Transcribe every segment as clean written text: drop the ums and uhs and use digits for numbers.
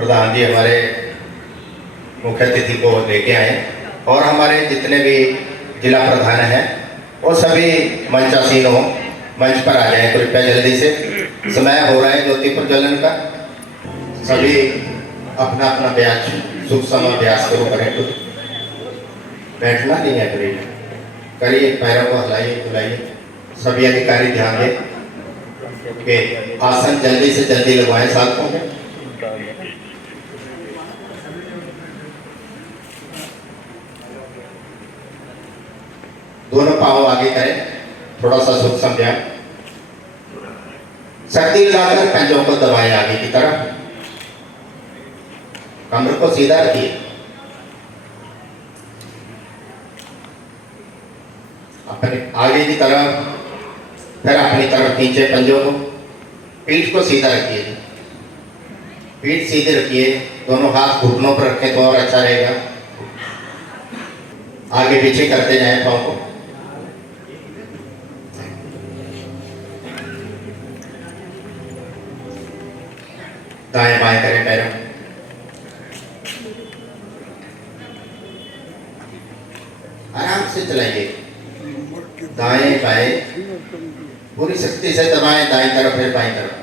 प्रधान जी हमारे मुख्य अतिथि को लेके आए और हमारे जितने भी जिला प्रधान हैं वो सभी मंचासीन हो, मंच पर आ जाएं कृपया जल्दी से। समय हो रहा है ज्योति प्रज्वलन का। सभी अपना अपना अभ्यास सुख समय अभ्यास करो करें। तो बैठना नहीं है, ब्रेक करिए, पैरों को हिलाइए बुलाइए। सभी अधिकारी ध्यान दें कि आसन जल्दी से जल्दी लगवाएं साथियों में। दोनों पाँव आगे करें, थोड़ा सा सुख समझाएं। शक्ति लगाकर पंजों को दबाएं आगे की तरफ। कमर को सीधा रखिए। अपने आगे की तरफ, फिर अपनी तरफ खींचे पंजों को। पीठ को सीधा रखिए, पीठ सीधे रखिए। दोनों हाथ घुटनों पर रखें तो और अच्छा रहेगा। आगे पीछे करते जाएं पाँव को। दाएं बाएं करें पैरों। आराम से चलाइए, दाएं बाएं पूरी शक्ति से दबाएं। दाएं तरफ फिर बाएं तरफ।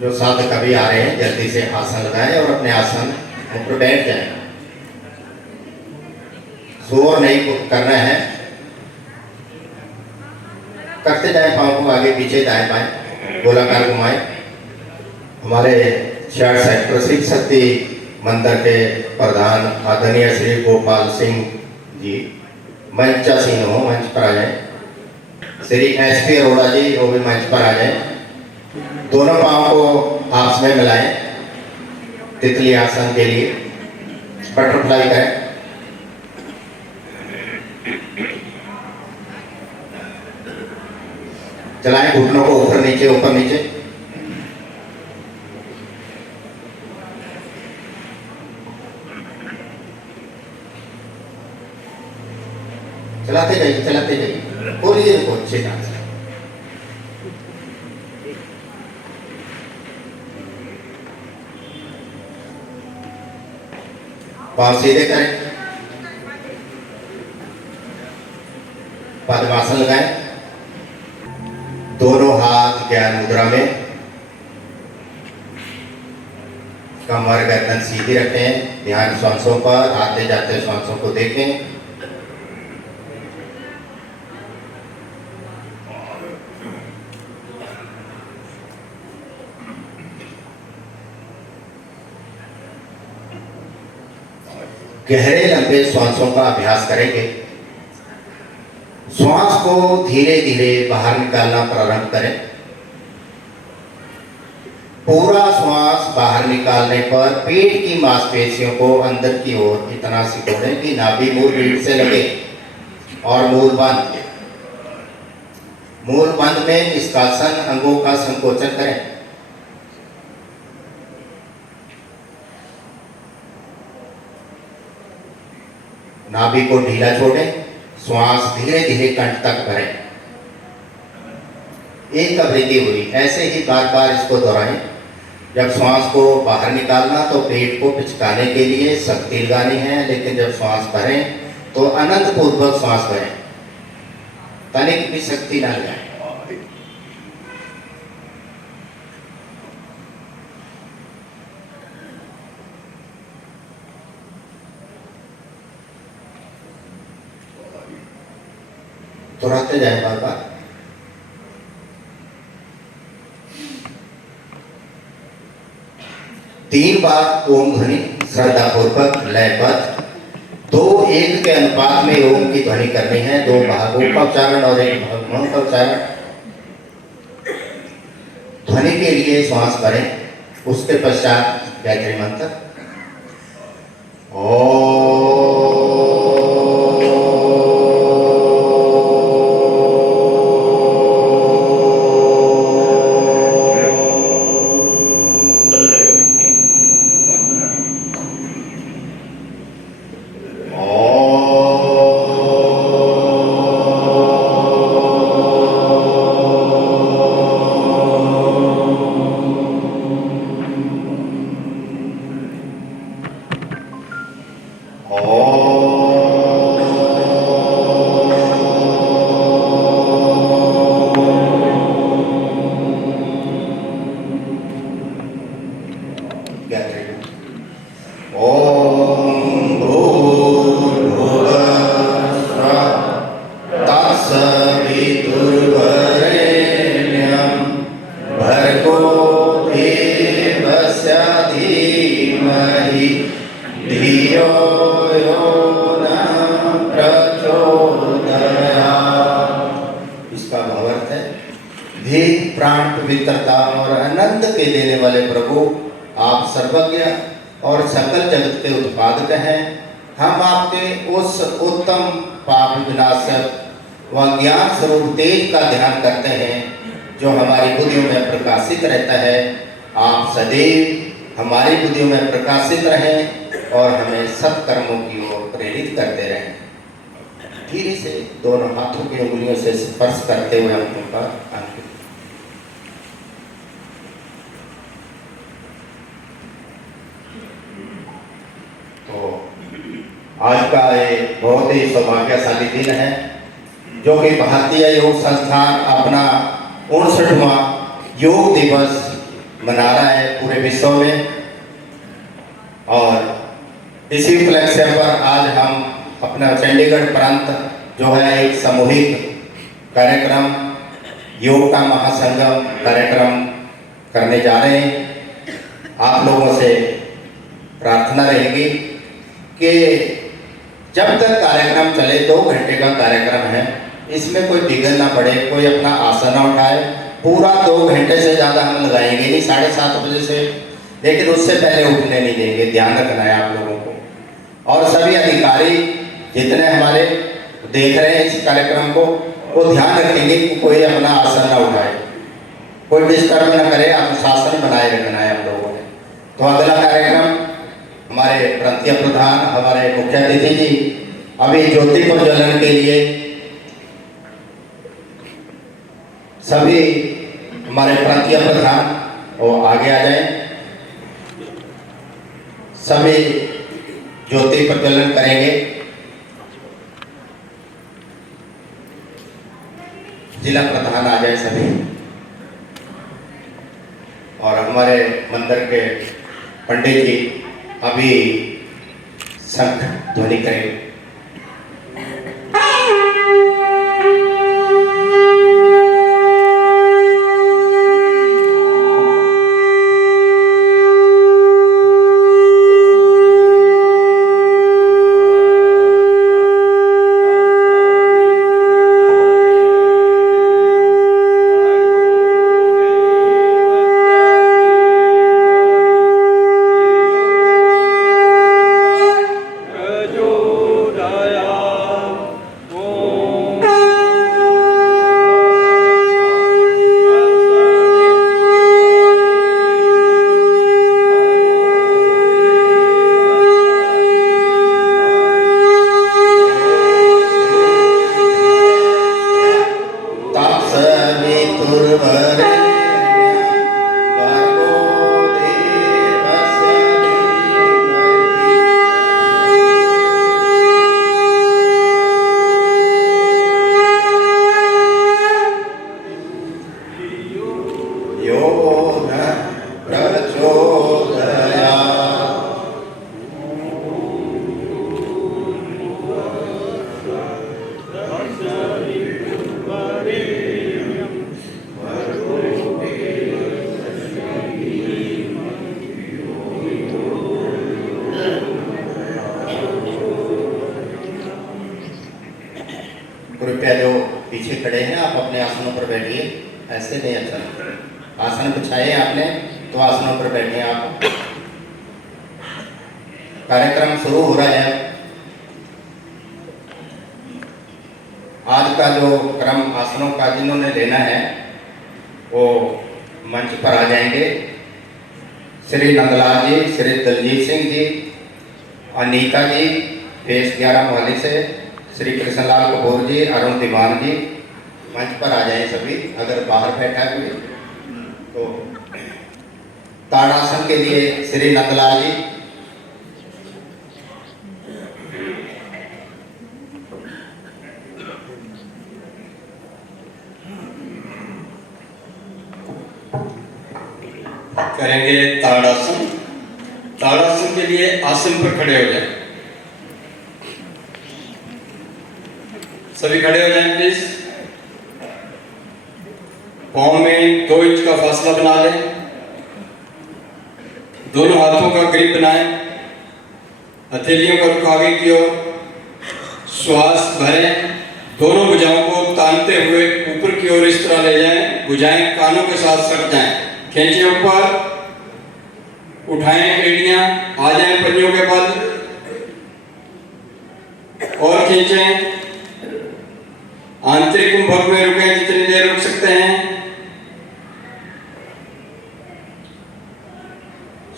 जो साधक अभी आ रहे हैं जल्दी से आसन लगाएं और अपने आसन पर बैठ जाएं। शोर नहीं करना है, करते जाएं। पाँव को आगे पीछे दाएं बाएं गोलाकार घुमाएं। हमारे 66 सेक्टर शिव शक्ति मंदिर के प्रधान आदरणीय श्री गोपाल सिंह जी मंचासीन हो, मंच पर आ जाएं। श्री एसपी अरोड़ा जी वो भी मंच पर आ जाएं। दोनों पाँव को आपस में मिलाएं तितली आसन के लिए। बटरफ्लाई करें। चलाएं घुटनों को ऊपर नीचे ऊपर नीचे। चलाते जाइए बोलिए रुको अच्छे ढंग से। पाँव सीधे करें, पद्मासन लगाएं। दोनों हाथ ज्ञान मुद्रा में, कमर गर्दन सीधी रखें। ध्यान श्वासों पर, आते जाते श्वासों को देखें। गहरे लंबे श्वासों का अभ्यास करेंगे। श्वास को धीरे धीरे बाहर निकालना प्रारंभ करें। पूरा श्वास बाहर निकालने पर पेट की मांसपेशियों को अंदर की ओर इतना सिकोड़ें कि नाभि मूल रीढ़ से लगे और मूल बंद। मूल बंद में निष्कासन अंगों का संकोचन करें। नाभि को ढीला छोड़ें। श्वास धीरे धीरे कंठ तक भरें। एक आवृत्ति हुई, ऐसे ही बार बार इसको दोहराएं। जब श्वास को बाहर निकालना तो पेट को पिचकाने के लिए शक्ति लगानी है, लेकिन जब श्वास भरें तो अनंत पूर्वक श्वास भरें, तनिक भी शक्ति न लगाएं। दोहराते जाए बार बार। तीन बार ओम ध्वनि श्रद्धापूर्वक लयबद्ध 2:1 के अनुपात में ओम की ध्वनि करनी है। 2 भागों का उच्चारण और 1 भाग का उच्चारण। ध्वनि के लिए श्वास भरें, उसके पश्चात गायत्री मंत्र भावार्थ है। हे प्राण पवित्रता और आनंद के देने वाले प्रभु, आप सर्वज्ञ और सकल जगत के उत्पादक हैं। हम आपके उस उत्तम पाप विनाशक व ज्ञान स्वरूप तेज का ध्यान करते हैं जो हमारी बुद्धियों में प्रकाशित रहता है। आप सदैव हमारी बुद्धियों में प्रकाशित रहें और हमें सत्कर्मों की ओर प्रेरित करते रहें। धीरे से दोनों हाथों की उंगलियों से स्पर्श करते हुए हम उनका अंकित। तो आज का ये बहुत ही सौभाग्यशाली दिन है जो कि भारतीय योग संस्थान अपना 59वां योग दिवस मना रहा है पूरे विश्व में। और इसी उपलक्ष्य पर आज हम अपना चंडीगढ़ प्रांत जो है एक सामूहिक कार्यक्रम योग का महासंगम कार्यक्रम करने जा रहे हैं। आप लोगों से प्रार्थना रहेगी कि जब तक कार्यक्रम चले, 2 घंटे का कार्यक्रम है, इसमें कोई बिगड़ ना पड़े, कोई अपना आसन ना उठाए। पूरा 2 घंटे से ज़्यादा हम लगाएंगे नहीं, 7:30 बजे से, लेकिन उससे पहले उठने नहीं देंगे। ध्यान रखना है आप लोगों को। और सभी अधिकारी जितने हमारे देख रहे हैं इस कार्यक्रम को, वो ध्यान रखेंगे कि कोई अपना आसन ना उठाए, कोई डिस्टर्ब ना करे, अनुशासन बनाए रखना है हम लोगों ने। तो अगला कार्यक्रम हमारे प्रांतीय प्रधान, हमारे मुख्य अतिथि जी अभी ज्योति प्रज्वलन के लिए सभी हमारे प्रांतीय प्रधान वो आगे आ जाएं। सभी ज्योति प्रज्वलन करेंगे। जिला प्रधान आ जाए सभी, और हमारे मंदिर के पंडित जी अभी शंख ध्वनि करेंगे। कृपया जो पीछे खड़े हैं आप अपने आसनों पर बैठिए, ऐसे नहीं अच्छा। आसन बिछाए आपने तो आसनों पर बैठिए आप। कार्यक्रम शुरू हो रहा है। आज का जो क्रम आसनों का जिन्होंने लेना है वो मंच पर आ जाएंगे। श्री नंदलाल जी, श्री दलजीत सिंह जी, अनीता जी फेस 11 मोहाली से, श्री कृष्णलाल कपूर जी, अरुण दीवान जी मंच पर आ जाएं सभी। अगर बाहर बैठा है तो ताड़ासन के लिए श्री नंदलाल जी, करेंगे ताड़ासन। ताड़ासन के लिए आसन पर खड़े हो जाएं। सभी खड़े हो जाएं प्लीज। पाँव में 2 इंच का फासला बना लें। दोनों हाथों का ग्रिप बनाएं। हथेलियों को रखो आगे की ओर। श्वास भरें। दोनों भुजाओं को तानते हुए ऊपर ऊपर की ओर इस तरह ले जाएं, भुजाएं कानों के साथ सट जाएं, खींचे ऊपर, उठाएं एड़ियां, आ जाएं पंजों के बल और खींचें। आंतरिक कुंभक में रुकें, जितनी देर रुक सकते हैं।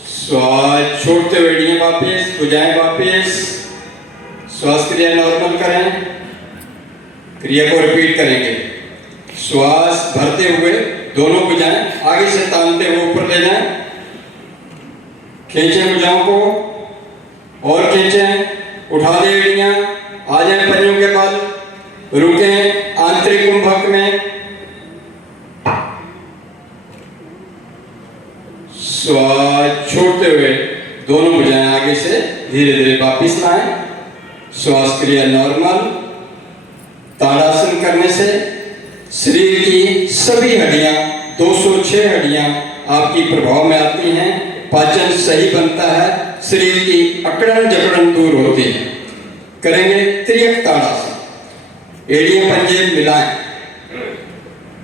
श्वास छोड़ते हुए एड़ियां वापस, भुजाएं वापस। श्वास क्रिया नॉर्मल करें। क्रिया को रिपीट करेंगे। श्वास भरते हुए दोनों भुजाएं आगे से तानते हुए ऊपर ले जाएं, खींचें भुजाओं को और खींचें, उठा दें एड़ियां, आ जाएं पंजों के बल, रुकें आंतरिक कुंभक में। श्वास छोड़ते हुए दोनों भुजाएं आगे से धीरे धीरे वापिस लाएं। श्वास क्रिया नॉर्मल। ताड़ासन करने से शरीर की सभी हड्डियां, 206 हड्डियां आपकी प्रभाव में आती हैं, पाचन सही बनता है, शरीर की अकड़न जकड़न दूर होती है। करेंगे त्रियक ताड़ासन। एड़ियां पंजे मिलाएं,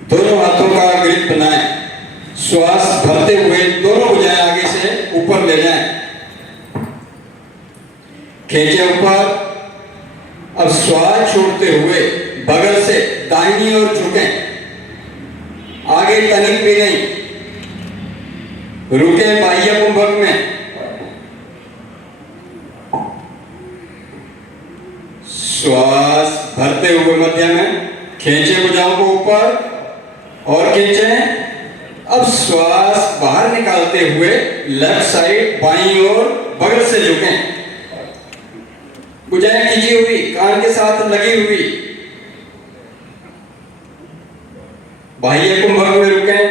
दोनों हाथों का ग्रिप बनाएं, श्वास भरते हुए दोनों भुजाएं आगे से ऊपर ले जाएं, खींचे ऊपर। अब श्वास छोड़ते हुए बगल से दाहिनी ओर झुकें, आगे तनिक भी नहीं, रुकें बाह्य कुंभक में। श्वास भरते हुए मध्य में, खींचे भुजाओं को ऊपर और खींचें। अब श्वास बाहर निकालते हुए लेफ्ट साइड बाईं ओर बगल से झुकें, भुजाएं खींची हुई, कान के साथ लगी हुई। बाह्य कुंभक में रुकें।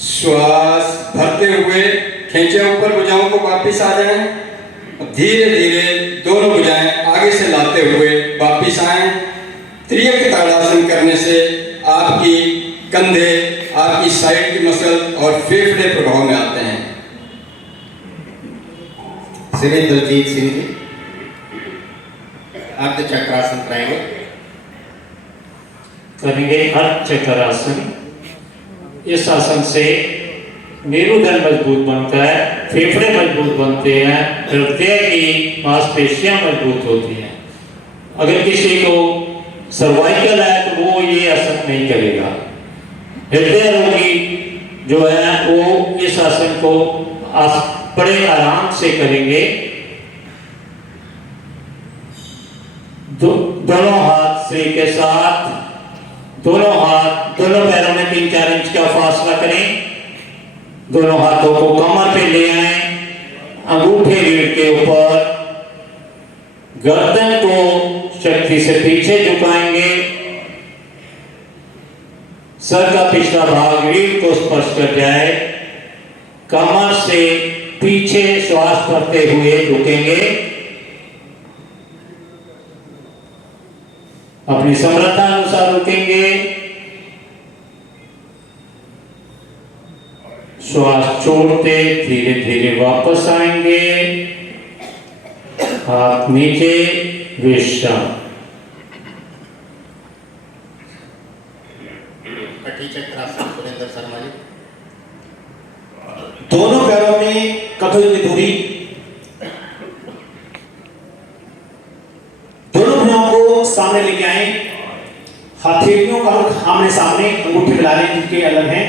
श्वास भरते हुए खींचे ऊपर, भुजाओं को वापिस आ जाएं। धीरे धीरे दोनों भुजाएं आगे से लाते हुए वापिस आएं। त्रियक ताड़ासन करने से आपकी कंधे, आपकी साइड की मसल और फेफड़े प्रभाव में आते हैं। श्री दलजीत सिंह जी अर्ध चक्रासन कराएंगे। करेंगे अर्ध चक्रासन। इस आसन से मेरुदंड मजबूत बनता है, फेफड़े मजबूत बनते हैं, हृदय की मांसपेशियां मजबूत होती हैं। अगर किसी को सर्वाइकल है तो वो ये आसन नहीं करेगा। हृदय रोगी जो है वो इस आसन को बड़े आराम से करेंगे। दोनों हाथ शरीर के साथ, दोनों हाथ दोनों पैरों में 3-4 इंच का फासला करें। दोनों हाथों को कमर पे ले आए, अंगूठे रीढ़ के ऊपर, गर्दन को शक्ति से पीछे झुकाएंगे। सर का पिछला भाग रीढ़ को स्पर्श कर जाए। कमर से पीछे श्वास भरते हुए झुकेंगे। अपनी समर्था अनुसार रुकेंगे। श्वास छोड़ते धीरे धीरे वापस आएंगे। हाथ नीचे, विश्राम। कटी चक्रासन सुरेंद्र शर्मा जी। दोनों पैरों में कठोर की दूरी, दोनों भुजाओं को सामने लेके आए। हथेलियों का रुख आमने सामने, अंगूठे मिला लें जिनके अलग हैं।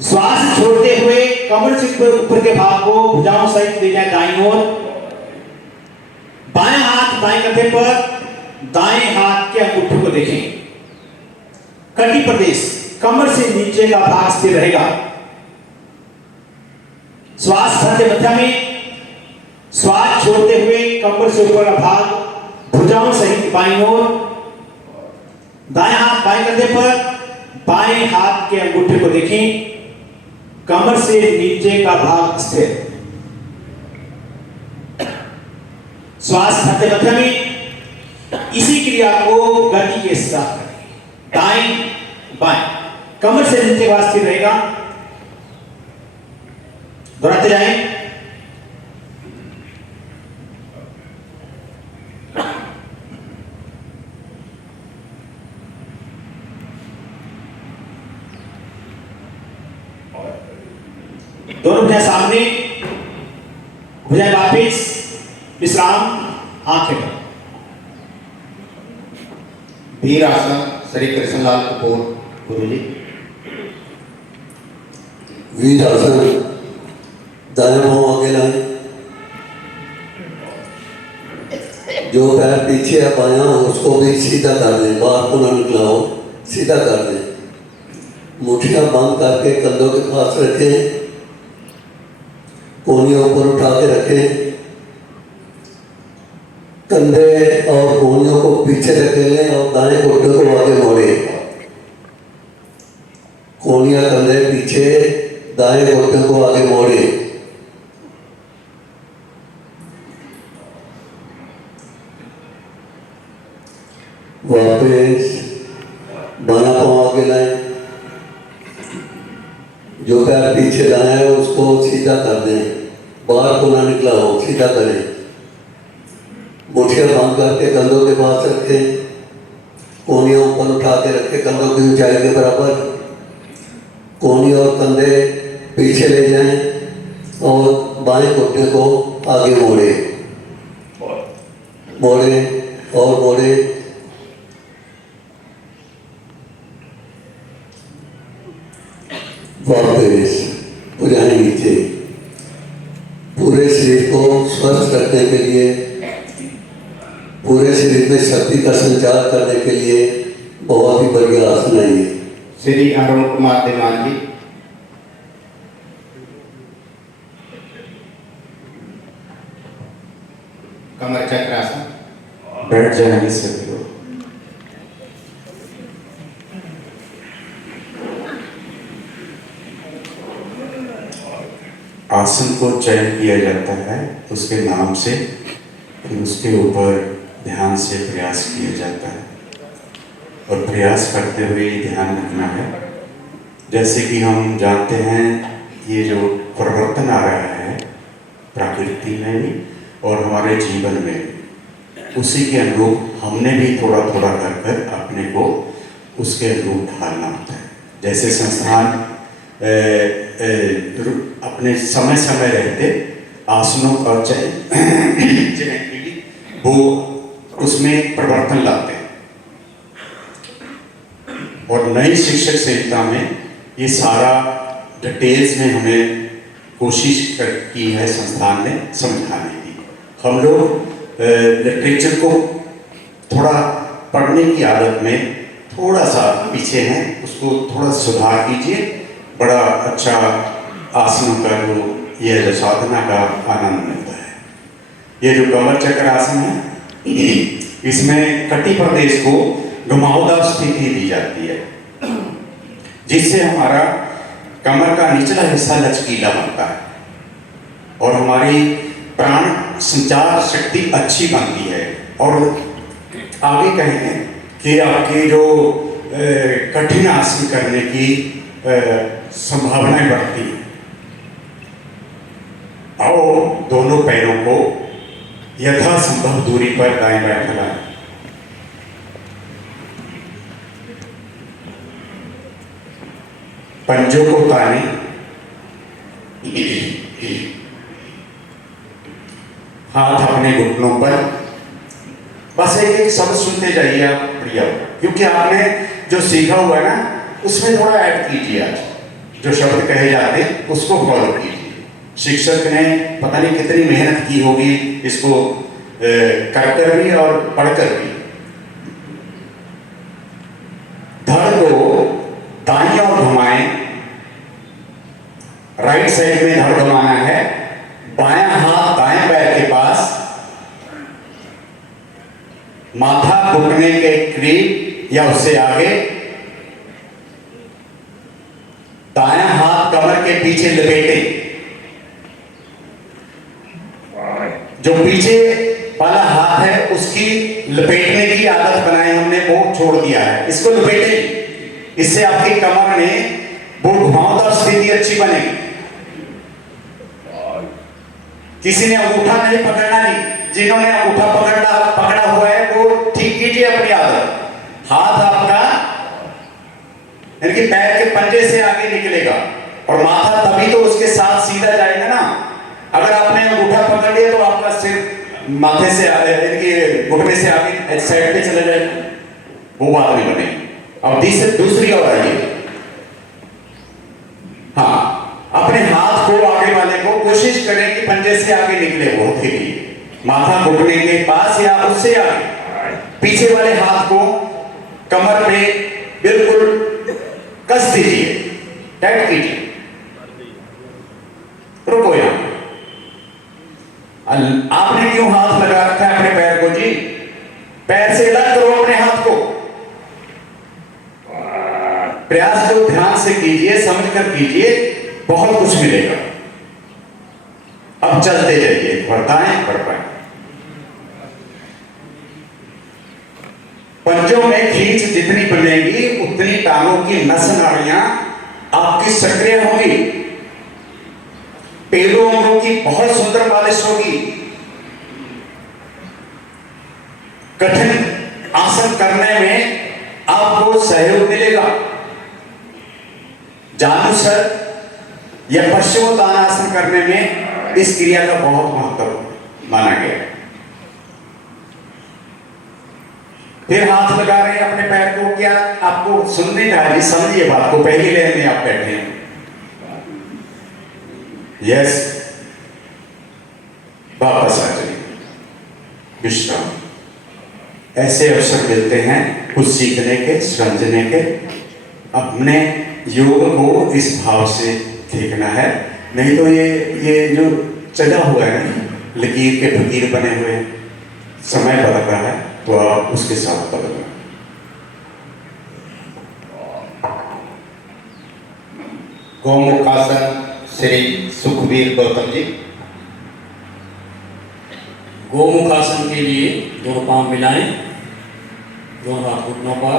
श्वास छोड़ते हुए कमर से ऊपर के भाग को भुजाओं सहित ले जाए दाईं ओर। बाएं हाथ बाएं कंधे पर, दाएं हाथ के अंगूठे को देखें। कटी प्रदेश कमर से नीचे का भाग स्थिर रहेगा। श्वास भरते मध्य में, श्वास छोड़ते हुए कमर से ऊपर का भाग भुजाओं सहित बाईं ओर। दाएं हाथ बाएं कंधे पर, बाएं हाथ के अंगूठे को देखें। कमर से नीचे का भाग स्थिर। श्वास भरते मध्य में इसी क्रिया को गति के साथ करें। दाएं बाएं, कमर से नीचे का स्थिर रहेगा। दोहराते जाएं। दोनों भुजाएं सामने, भुजाएं वापिस, विश्राम, आंखें बंद। वीर आसन श्री कृष्णलाल कपूर गुरु जी। वीर आसन, दाएं पांव आगे लाएं, जो पैर पीछे है बायां उसको भी सीधा कर दें, बाहर को ना निकला हो, सीधा कर दें। मुठ्ठियां बंद करके कंधों के पास रखें, कोहनियों ऊपर उठा के रखें, कंधे और कोहनियों को पीछे रखें और दाएं घुटने को आगे मोड़ें। कोहनियां कंधे पीछे, दाएं घुटने को आगे मोड़ें। वापस बायां पांव आगे लाएं, जो पैर पीछे लाया है उसको सीधा कर दें, बाहर को ना निकला हो, सीधा करें। मुठ्ठियां बांध करके कंधों के पास रखें, कोहनियां ऊपर उठा के रखें कंधों की ऊंचाई के बराबर। कोहनी और कंधे पीछे ले जाएं और बाएं घुटने को आगे मोड़ें, मोड़ें और मोड़ें। वापस भुजाएं नीचे। पूरे शरीर को स्वस्थ रखने के लिए, पूरे शरीर में शक्ति का संचार करने के लिए बहुत ही बढ़िया आसन है ये। श्री अरुण कुमार दीवान जी। कमर चक्रासन। बैठ जाएंगे सभी लोग। आसन को चयन किया जाता है उसके नाम से, फिर उसके ऊपर ध्यान से प्रयास किया जाता है और प्रयास करते हुए ध्यान रखना है। जैसे कि हम जानते हैं ये जो परिवर्तन आ रहा है प्रकृति में भी और हमारे जीवन में, उसी के अनुरूप हमने भी थोड़ा थोड़ा कर कर अपने को उसके अनुरूप ढालना होता है। जैसे संस्थान अपने समय समय रहते आसनों का चयन वो उसमें परिवर्तन लाते हैं और नई शिक्षक संहिता में ये सारा डिटेल्स में हमें कोशिश की है संस्थान ने समझाने की। हम लोग लिटरेचर को थोड़ा पढ़ने की आदत में थोड़ा सा पीछे हैं, उसको थोड़ा सुधार कीजिए। बड़ा अच्छा आसनों का जो ये जो साधना का आनंद मिलता है। ये जो कमर चक्र आसन है इसमें कटी प्रदेश को घुमावदार स्थिति दी जाती है, जिससे हमारा कमर का निचला हिस्सा लचकीला बनता है और हमारी प्राण संचार शक्ति अच्छी बनती है। और आगे कहें कि आपकी जो कठिन आसन करने की संभावनाएं बढ़ती है। आओ दोनों पैरों को यथासंभव दूरी पर दाएं बाएं फैलाएं। पंजों को ताने, हाथ अपने घुटनों पर। बस एक एक शब्द सुनते जाइए आप, बढ़िया, क्योंकि आपने जो सीखा हुआ है ना उसमें थोड़ा ऐड कीजिए। आज जो शब्द कहे जाते हैं उसको फॉलो कीजिए। शिक्षक ने पता नहीं कितनी मेहनत की होगी इसको कर भी और पढ़कर भी। धड़ को दाईं ओर घुमाएं, राइट साइड में धड़ घुमाना है। बायां हाथ दाएं पैर के पास, माथा घुटने के करीब या उससे आगे, दायां हाथ कमर के पीछे लपेटे। जो पीछे वाला हाथ है उसकी लपेटने की आदत बनाई हमने, वो छोड़ दिया है, इसको लपेटे। इससे आपकी कमर में वो घुमावदार स्थिति अच्छी बनेगी। किसी ने अंगूठा नहीं पकड़ना, नहीं, जिन्होंने अंगूठा पकड़ा हुआ है वो ठीक कीजिए अपनी आदत। हाथ आपका यानी कि पैर के पंजे से आगे निकलेगा, और माथा तभी तो उसके साथ सीधा जाएगा ना। अगर आपने अंगूठा पकड़ लिया तो आपका सिर माथे से घुटने से आगे साइड पे चला जाएगा, वो बात नहीं बनेगी। अब दूसरी और आइए, हाँ, अपने हाथ को आगे वाले को कोशिश करें कि पंजे से आगे निकले वो हथेली, माथा घुटने के पास या उससे आगे। पीछे वाले हाथ को कमर पे बिल्कुल कस दीजिए, टाइट कीजिए, रुको यहां। आपने क्यों हाथ लगा रखा है अपने पैर को जी? पैर से अलग करो अपने हाथ को। प्रयास को ध्यान से कीजिए, समझ कर कीजिए, बहुत कुछ मिलेगा। अब चलते जाइए, बढ़ताएं बढ़ पाए। पंजों में खींच जितनी बनेगी उतनी टांगों की नस नाड़ियां आपकी सक्रिय होंगी, पेड़ों अंगों की बहुत सुंदर मालिश होगी। कठिन आसन करने में आपको सहयोग मिलेगा। जानुसर या पश्चिमोत्तानासन करने में इस क्रिया का बहुत महत्व माना गया है। फिर हाथ लगा रहे हैं अपने पैर को, क्या आपको सुनने का है? समझिए बात को, पहली लेयर में आप बैठे हैं। यस, वापस आ जाइए, विश्राम। ऐसे अवसर मिलते हैं कुछ सीखने के, समझने के। अपने योग को इस भाव से देखना है, नहीं तो ये जो चला हुआ है ना, लकीर के फकीर बने हुए हैं, समय बदल रहा है तो आप उसके साथ बदल। गौमुखासन श्री सुखबीर गौतम जी। गोमुखासन के लिए दोनों पांव मिलाएं, दोनों हाथ घुटनों पर,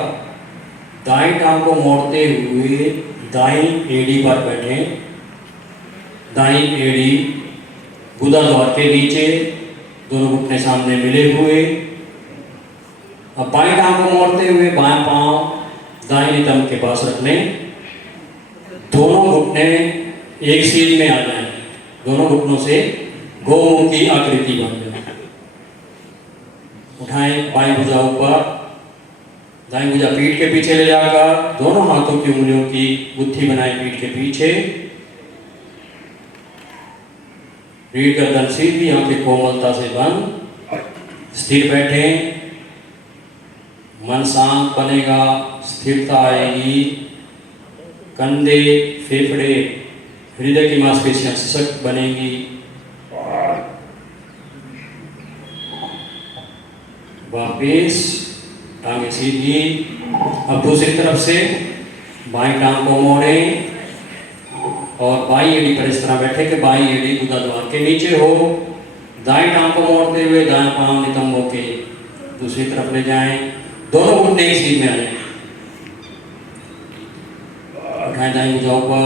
दाईं टांग को मोड़ते हुए दाईं एड़ी पर बैठें। दाईं एड़ी गुदा द्वार के नीचे, दोनों घुटने सामने मिले हुए। अब बाईं टांग को मोड़ते हुए बाएं पांव दाईं नितंब के पास रख लें। दोनों घुटने एक सीध में आ जाएं, दोनों घुटनों से गोमुख की आकृति बन जाए। उठाएं बाईं भुजा ऊपर, दाईं भुजा पीठ के पीछे ले जाकर दोनों हाथों की उंगलियों की गुत्थी बनाएं पीठ के पीछे। रीढ़ गर्दन सीधी, आंखें कोमलता से बंद, स्थिर बैठें। मन शांत बनेगा, स्थिरता आएगी। कंधे, फेफड़े, हृदय की मांसपेशियां सशक्त बनेंगी। वापिस टांगे सीधी। अब दूसरी तरफ से बाईं टांग को मोड़ें और बाईं एड़ी पर इस तरह बैठे कि बाईं एड़ी गुदा द्वार के नीचे हो। दाईं टांग को मोड़ते हुए दाएं पांव नितंब होके दूसरी तरफ ले जाएं, दोनों घुटने एक सीध में आ जाएं। उठाएं दाईं भुजा ऊपर,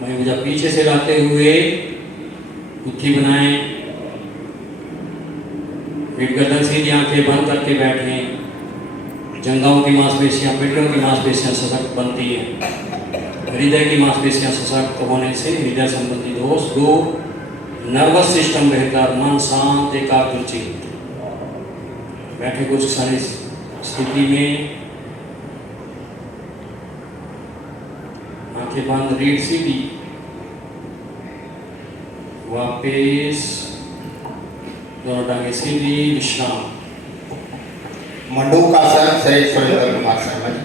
बाईं भुजा पीछे से लाते हुए गुत्थी बनाएं। पीठ गर्दन सीधी, आंखें बंद करके बैठें। जंघाओं की मांसपेशियां, पेटों की मांसपेशियां सशक्त बनती हैं। हृदय की मांसपेशियां सशक्त होने से हृदय संबंधी दोष दूर, नर्वस सिस्टम बेहतर, मन शांत, एकाग्रचित्त। बैठे कुछ क्षण इस स्थिति में, आंखें बंद, रीढ़ सीधी। वापिस दोनों टांगे सीधी, विश्राम। मंडूकासन श्री सुरेंद्र कुमार शर्मा जी।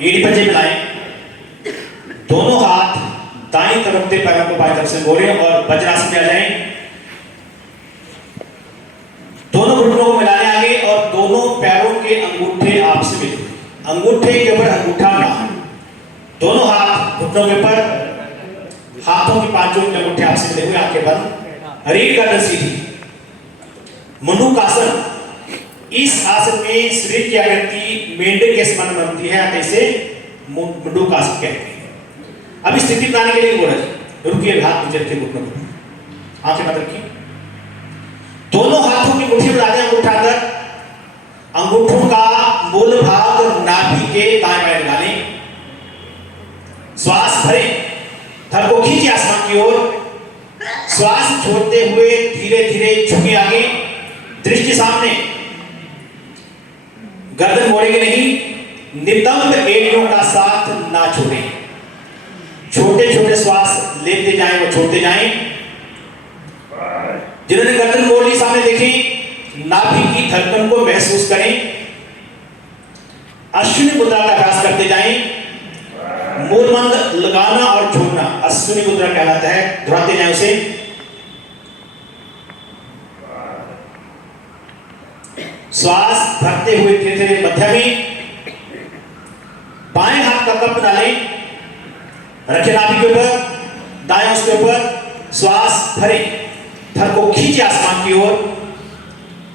एड़ी पंजे मिलाएं, दोनों हाथ दाईं तरफ से पैरों को बाईं तरफ से मोड़ें और वज्रासन में आ जाएं। दोनों घुटनों को मिलाने आगे और दोनों पैरों के अंगूठे आपस में मिले, अंगूठे के ऊपर अंगूठा ना, दोनों हाथ घुटनों के ऊपर, हाथों की पांचों के अंगूठे आपस में मिले हुए, आंखें बंद, रीढ़ गर्दन सीधी। मंडूकासन, इस आसन में शरीर की आकृति मेंढक के समान बनती है, कैसे मंडूकासन कहते हैं। अब स्थिति बनाने के लिए बोला जी, रुकिए, हाथ नीचे रखिए, घुटनों को, आंखें बंद रखिए, दोनों हाथों की मुट्ठी में डालें अंगूठा अंदर, अंगूठों का मूल भाग नाभि के दाएं बाएं डालें, श्वास भरें, श्वास छोड़ते हुए धीरे धीरे झुके आगे, दृष्टि सामने, गर्दन मोड़ेंगे नहीं, नितंब एड़ियों का साथ ना छोड़ें। छोटे छोटे श्वास लेते जाएं व छोड़ते जाएं। जिन्होंने गर्दन मोड़ ली सामने देखें, नाभि की धड़कन को महसूस करें। अश्विनी मुद्रा का अभ्यास करते जाएं। मूलमंत्र लगाना और छोड़ना अश्विनी मुद्रा कहलाता है, दोहराते जाएं उसे। श्वास भरते हुए धीरे धीरे मध्यमी, बाएं हाथ का कप डालें, रखें नाभि के ऊपर, दाएं उसके ऊपर, श्वास भरें, थर को खींचे आसमान की ओर।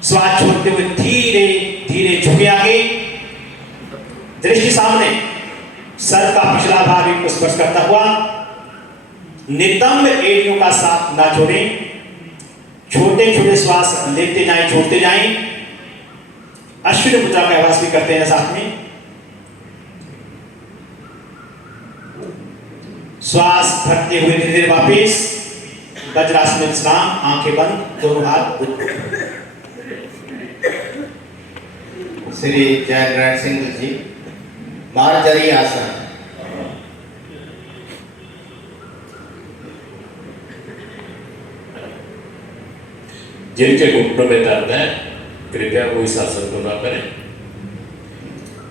श्वास छोड़ते हुए धीरे धीरे झुके आगे, दृष्टि सामने, सर का पिछला भाग एक को स्पर्श करता हुआ, नितंब एड़ियों का साथ ना छोड़ें। छोटे छोटे श्वास लेते जाएं, छोड़ते जाएं। अश्विनी मुद्रा का अभ्यास भी करते हैं साथ में। श्वास भरते हुए धीरे धीरे वापिस वज्रासन में विश्राम, आंखें बंद, दोनों हाथ ऊपर। श्री जयनारायण सिंह जी मार्जरी आसन। जिनके घुटनों में दर्द है कृपया वो इस आसन को ना करें।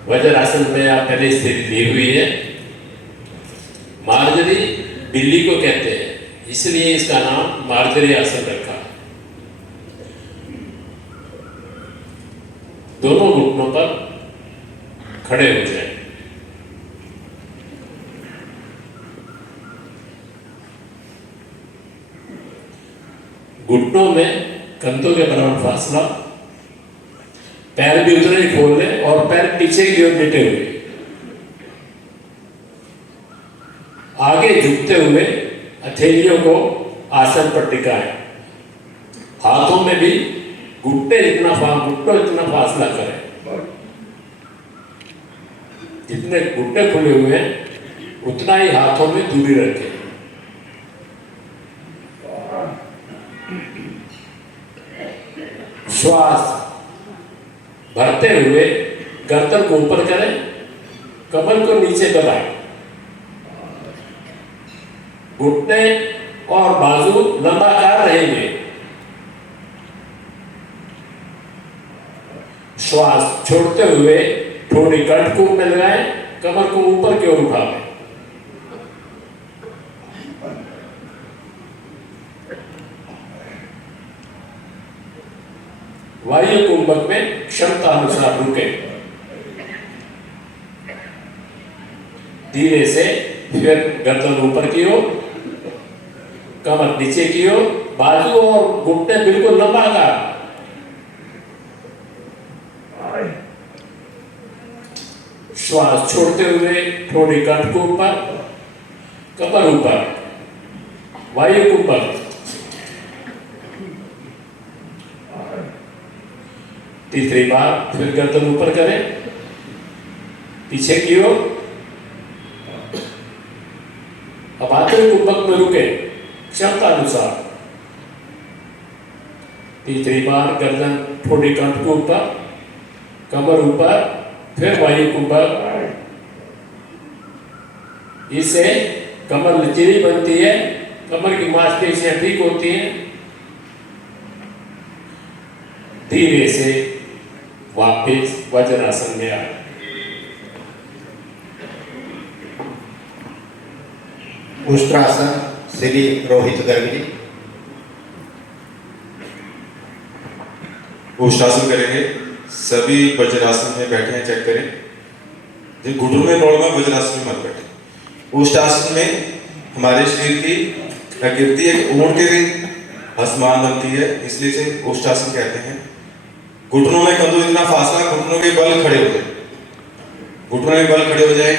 वज्रासन में आप पहले स्थिति ली हुई है। मार्जरी बिल्ली को कहते हैं, इसलिए इसका नाम मार्जरी आसन रखा। दोनों घुटनों पर खड़े हो जाएं। घुटनों में कंधों के बराबर फासला, पैर भी उतने ही खोल लें और पैर पीछे की ओर लेटे हुए, आगे झुकते हुए हथेलियों को आसन पर टिकाएं। हाथों में भी घुटने इतना फासला करें। जितने घुटने खुले हुए हैं उतना ही हाथों में दूरी रखें। श्वास भरते हुए गर्दन को ऊपर करें, कमर को नीचे दबाएं। घुटने और बाजू लंबाकार रहेंगे। श्वास छोड़ते हुए थोड़ी कंठकूप में लगाएं, कमर को ऊपर की ओर उठाएं। वायु कुंभक में क्षमता अनुसार रुके। धीरे से फिर गर्दन ऊपर की ओर, कमर नीचे की ओर, बाजू और घुटने बिल्कुल लंबाकार। श्वास छोड़ते हुए थोड़ी कंठ को ऊपर, कमर ऊपर, वायु कुंभक। तीसरी बार फिर गर्दन ऊपर करें, पीछे की ओर। अब आखिरी कुंभक में रुके क्षमता अनुसार। तीसरी बार गर्दन थोड़ी कंठ को ऊपर, कमर ऊपर, फिर वायु कुंभक। इससे कमर लचीली बनती है, कमर की मांसपेशियां ठीक होती हैं। धीरे से वापिस वज्रासन में आए। उष्ट्रासन श्री रोहित गर्ग जी। उष्ट्रासन करेंगे। सभी वज्रासन में बैठे हैं, चेक करें। जो घुटनों में प्रॉब्लम है वज्रासन में मत बैठे। उष्ट्रासन में हमारे शरीर की आकृति एक ऊंट के समान बनती है, इसलिए इसे उष्ट्रासन कहते हैं। घुटनों में कंधों इतना फासला, घुटनों के बल खड़े हो जाए, घुटनों के बल खड़े हो जाए।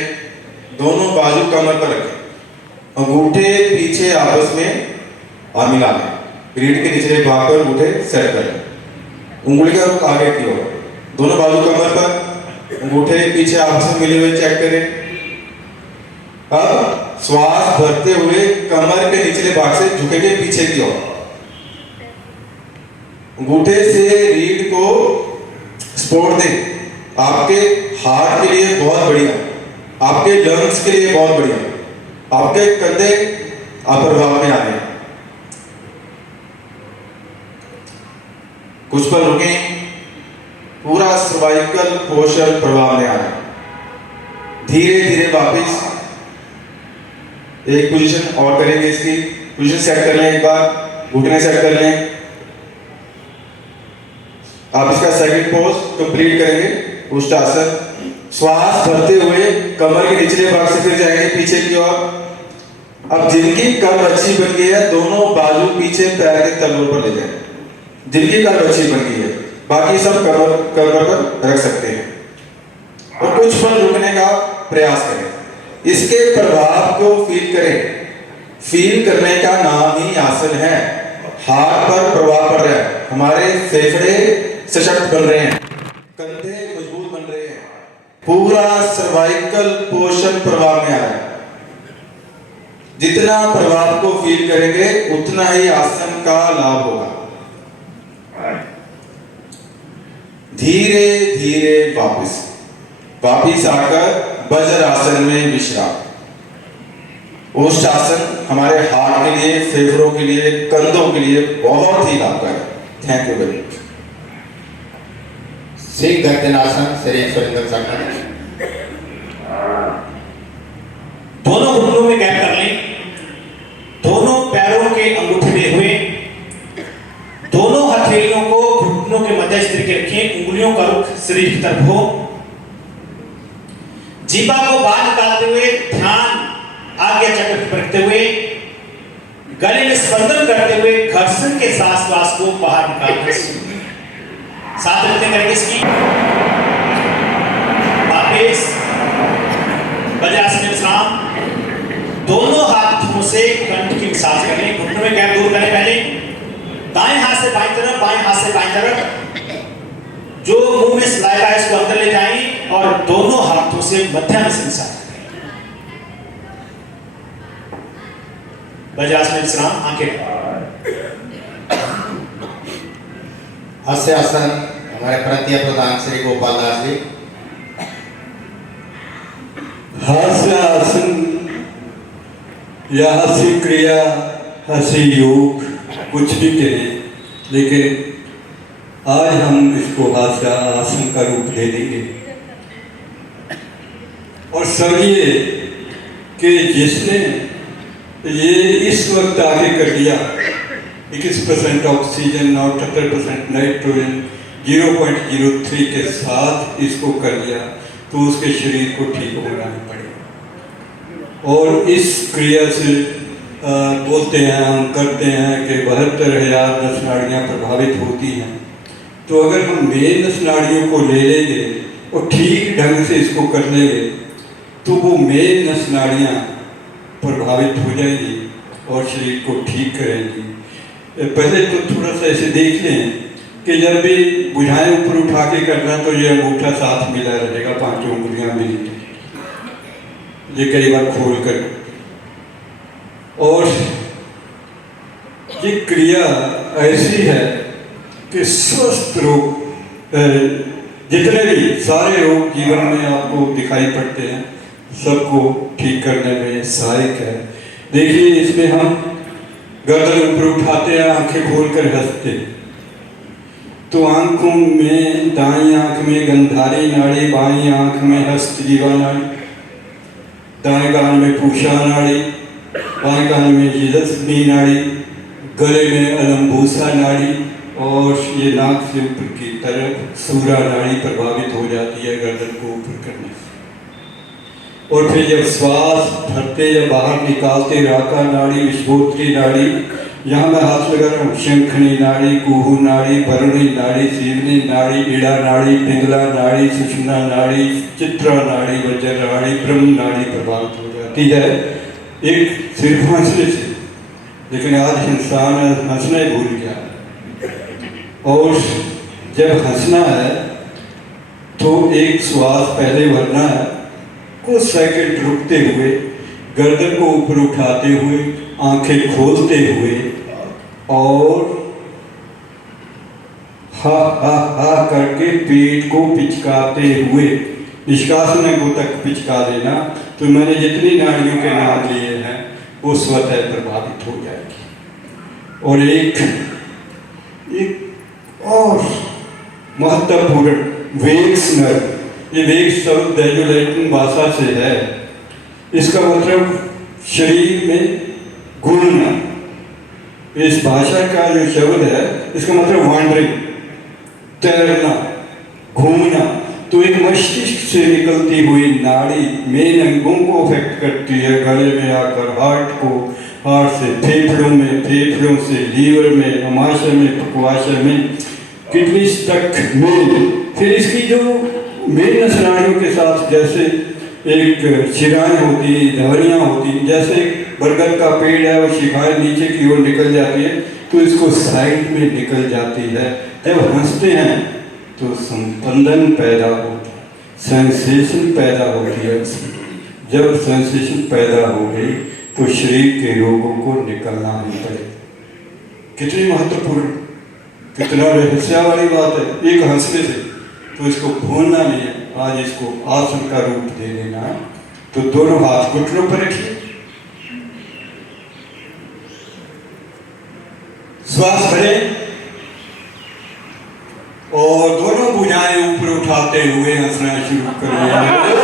दोनों बाजू कमर पर रखें, अंगूठे पीछे आपस में और मिला लें। रीढ़ के निचले भाग पर अंगूठे सेट करें, उंगली का रुख आगे की ओर। दोनों बाजू कमर पर, अंगूठे पीछे आपस में मिले हुए चेक करें। अब श्वास भरते हुए कमर के निचले भाग से झुकेंगे पीछे की ओर। अंगूठे से रीढ़ को सपोर्ट दें। आपके हार्ट के लिए बहुत बढ़िया, आपके लंग्स के लिए बहुत बढ़िया, आपके कंधे अपर भाग में आ गए। कुछ पल रुके, पूरा सर्वाइकल पोस्चर प्रभाव में आ रहा है। धीरे धीरे वापस एक पोजीशन और करेंगे। इसकी पोजीशन सेट कर लें, एक बार घुटने सेट कर लें। आप इसका सेकंड पोज कंप्लीट करेंगे, उष्टासन। श्वास भरते हुए कमर के निचले भाग से फिर जाएंगे पीछे की ओर। अब जिनकी कर्व अच्छी बन गई है, दोनों बाजू पीछे पैर के तलवों पर ले जाएं। जिनकी कर्व अच्छी बन गई है, बाकी सब कर्व पर रख सकते हैं और कुछ पल रुकने का प्रयास करें। इसके प्रभाव को फील करें। फील करने का नाम ही आसन है। हार्ट पर प्रभाव पड़ रहा है, हमारे फेफड़े सशक्त बन रहे हैं, कंधे मजबूत बन रहे हैं, पूरा सर्वाइकल पोर्शन प्रभाव में आ रहा है। जितना प्रभाव को फील करेंगे उतना ही आसन का लाभ होगा। धीरे धीरे वापिस आकर वज्रासन में विश्राम। उष्टासन हमारे हार्ट के लिए, फेफड़ों के लिए, कंधों के लिए बहुत ही लाभकारी है। Thank you very much. सिंह गर्दनासन, शरीर सुरेंद्र शर्मा। दोनों घुटनों में गैप कर लें। दोनों पैरों के अंगूठे में हुए, दोनों हथेलियों को घुटनों के मध्य इस तरीके रखें, उंगलियों का रुख शरीर की तरफ हो। जीवा को बाहर निकालते हुए ध्यान आज्ञा चक्र पर रखते हुए, गले में स्पंदन करते हुए घर्षण के साथ श्वास को बाहर निकालना। साथ रखते करेंगे इसकी। वापिस वज्रासन में विश्राम। दोनों हाथों से कंठ की मसाज करें, घुटनों में गैप दूर करें। पहले दाएं हाथ से बाईं तरफ, बाएं हाथ से बाईं तरफ। जो मुंह में सलाइवा है इसको अंदर ले जाएं और दोनों हाथों से मध्य से मसाज करें। वज्रासन में विश्राम, आंखें। हास्य आसन हमारे प्रांतीय प्रधान श्री गोपाल दास जी। हास्य आसन या हास्य क्रिया, हास्य योग, कुछ भी कहें, लेकिन आज हम इसको हास्य आसन का रूप दे देंगे। और समझिए कि जिसने ये इस वक्त आगे कर दिया, 21% ऑक्सीजन और 70% नाइट्रोजन 0.03 के साथ इसको कर दिया, तो उसके शरीर को ठीक होना ही पड़ेगा। और इस क्रिया से बोलते हैं, हम करते हैं कि 72,000 नस नाड़ियाँ प्रभावित होती हैं। तो अगर हम मेन नस नाड़ियों को ले लेंगे और ठीक ढंग से इसको कर लेंगे, तो वो मेन नस नाड़ियाँ प्रभावित हो जाएंगी और शरीर को ठीक करेंगी। पहले तो थोड़ा सा ऐसे देख लें कि जब भी बुझाएं ऊपर उठा के करना, तो ये अंगूठा साथ मिला रहेगा, 5 उंगलियां मिली। ये कई बार खोल कर, और ये क्रिया ऐसी है कि स्वस्थ रोग, जितने भी सारे रोग जीवन में आपको दिखाई पड़ते हैं, सबको ठीक करने में सहायक है। देखिए, इसमें हम गर्दन ऊपर उठाते हैं, आंखें खोलकर हंसते हैं, तो आंखों में दाईं आंख में गंधारी नाड़ी, बाईं आंख में हस्तजीवा नाड़ी, दाएं कान में पूषा नाड़ी, बाएं कान में जिजस्नी नाड़ी, गले में अलम्बूसा नाड़ी, और ये नाक से ऊपर की तरफ सूरा नाड़ी प्रभावित हो जाती है गर्दन को ऊपर करने से। और फिर जब श्वास भरते या बाहर निकालते, राका नाड़ी, विश्वोत्री नाड़ी, यहाँ मैं हाथ लगा रहा हूँ, शंखनी नाड़ी, कुहू नाड़ी, भरणी नाड़ी, सीवनी नाड़ी, ईड़ा नाड़ी, पिंगला नाड़ी, सुषुम्ना नाड़ी, चित्रा नाड़ी, वज्र नाड़ी, ब्रह्म नाड़ी प्रभावित हो जाती है। एक सिर्फ हंसने से, लेकिन आज इंसान हंसना ही भूल गया। और जब हंसना है तो एक श्वास पहले भरना है, कुछ सेकंड रुकते हुए गर्दन को ऊपर उठाते हुए, आंखें खोलते हुए और हा हा हा करके पेट को पिचकाते हुए निष्कासन को तक पिचका देना, तो मैंने जितनी नाड़ियों के नाम लिए हैं वो स्वतः प्रभावित हो जाएगी। और एक और महत्वपूर्ण वेग्स नर्व, ये वेग्स शब्द है जो लैटिन भाषा से है, इसका मतलब शरीर में घूमना। इस भाषा का जो शब्द है इसका मतलब वांडरिंग, तैरना, घूमना। तो एक मस्तिष्क से निकलती हुई नाड़ी मेन अंगों को अफेक्ट करती है, गले में आकर हार्ट को, हार्ट से फेफड़ों में, फेफड़ों से लीवर में, अमाशय में, पकवाशय में, किडनीज तक में। फिर इसकी जो मेन नाड़ियों के साथ जैसे एक शिराएं होती, धमनियाँ होती, जैसे एक बरगद का पेड़ है वो शिखाएं नीचे की ओर निकल जाती है, तो इसको साइड में निकल जाती है। जब हंसते हैं तो संपंदन पैदा होता है, सेंसेशन पैदा होती है। जब सेंसेशन पैदा हो गई तो शरीर के रोगों को निकलना ही पड़े। कितनी महत्वपूर्ण, कितना रहस्य वाली बात है। एक हंसने से तो इसको भूलना नहीं है, आज इसको आसन का रूप दे देना है। तो दोनों हाथ घुटनों पर रखिए, श्वास भरें और दोनों भुजाएं ऊपर उठाते हुए हंसना शुरू करें।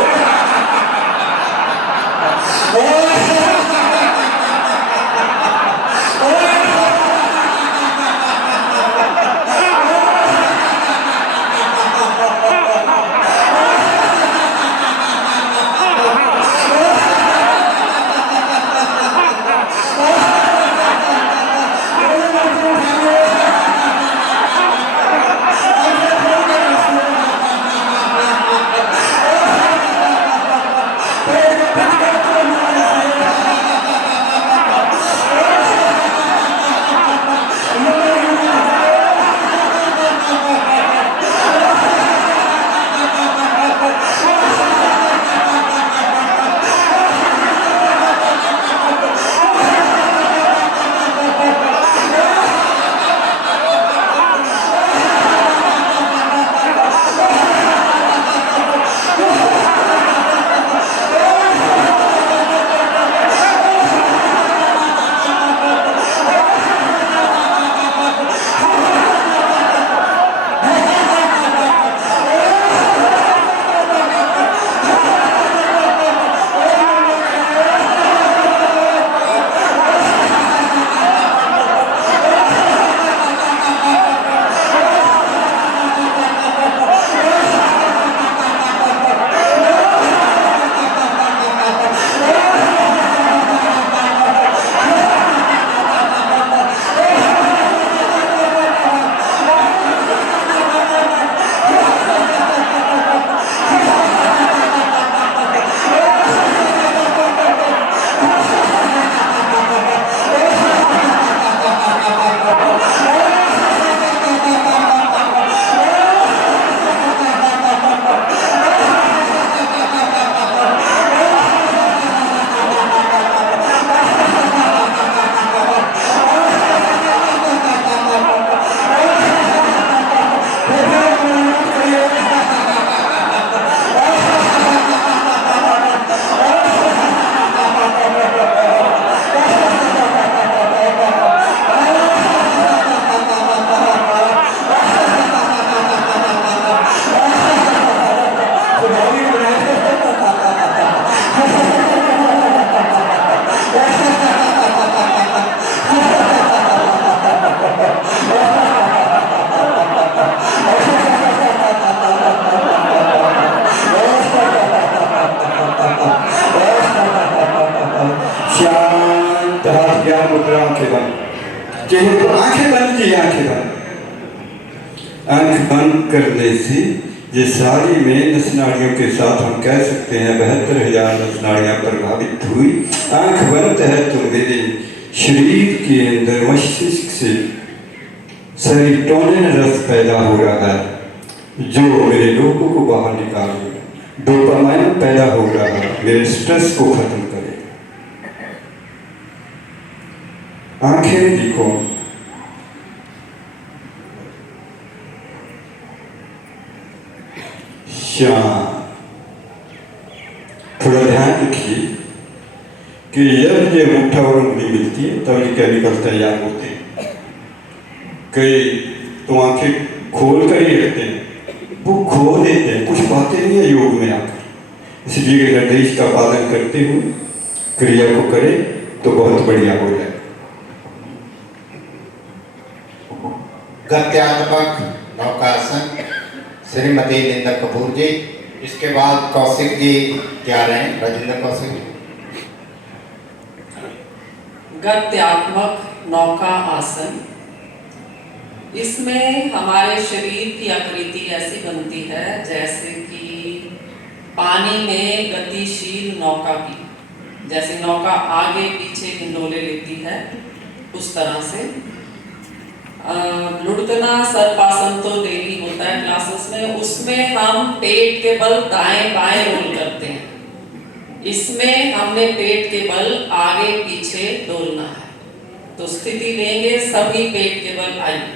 आंखें बंद की, आंख बंद करने से ये सारी में नसनाड़ियों के साथ हम कह सकते हैं 72,000 नसनाड़ियाँ प्रभावित हुई। आंख बंद है तो मेरे शरीर के अंदर मस्तिष्क से सेरोटोनिन रस पैदा हो रहा है जो मेरे रोगों को बाहर निकालेगा। डोपामाइन पैदा हो रहा है, मेरे स्ट्रेस को खत्म करेगा। आंखें देखो, शांत। थोड़ा ध्यान रखिए कि जब ये अंगूठा और उंगली मिलती है तब ये केमिकल तैयार होते हैं। कई तो आंखें खोल कर ही रखते हैं, वो खो देते हैं, कुछ पाते नहीं है योग में आकर। इसलिए निर्देश का पालन करते हुए क्रिया को करें तो बहुत बढ़िया हो जाए। गत्यात्मक नौकासन श्रीमती निंदा कपूर जी, इसके बाद कौशिक जी क्या रहे हैं, राजेंद्र कौशिक जी। गत्यात्मक नौका आसन, इसमें हमारे शरीर की आकृति ऐसी बनती है जैसे कि पानी में गतिशील नौका की, जैसे नौका आगे पीछे हिंडोले लेती है उस तरह से। लुढ़कना सर्पासन तो डेली होता है क्लासेस में, उसमें हम पेट के बल दाएं बाएं रोल करते हैं। इसमें हमने पेट के बल आगे पीछे डोलना है। तो स्थिति लेंगे, सभी पेट के बल आइए।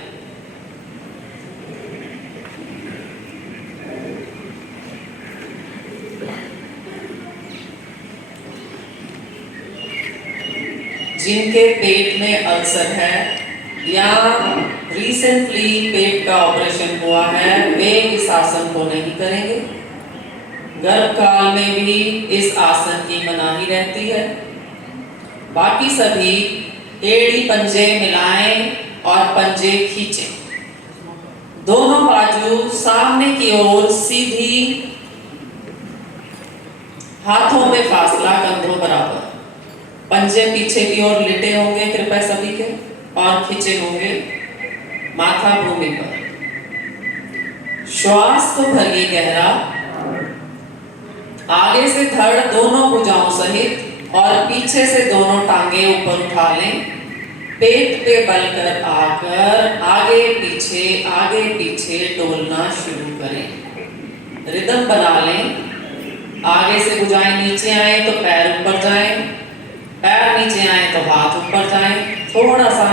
जिनके पेट में अल्सर है या रिसेंटली पेट का ऑपरेशन हुआ है, वे इस आसन को नहीं करेंगे। गर्भकाल में भी इस आसन की मनाही रहती है। बाकी सभी एड़ी पंजे मिलाएं और पंजे खींचें। दोनों बाजू सामने की ओर सीधी, हाथों में फासला कंधों बराबर, पंजे पीछे की ओर लिटे होंगे कृपया सभी के, और खींचे होंगे माथा भूमि पर। श्वास तो भरिए गहरा, आगे से धड़ दोनों भुजाओं सहित और पीछे से दोनों टांगे ऊपर उठा लें। पेट पे बल कर आकर आगे पीछे डोलना शुरू करें। रिदम बना लें। आगे से भुजाएं नीचे आए तो पैर ऊपर जाएं, पैर नीचे आए तो हाथ ऊपर जाएं। थोड़ा सा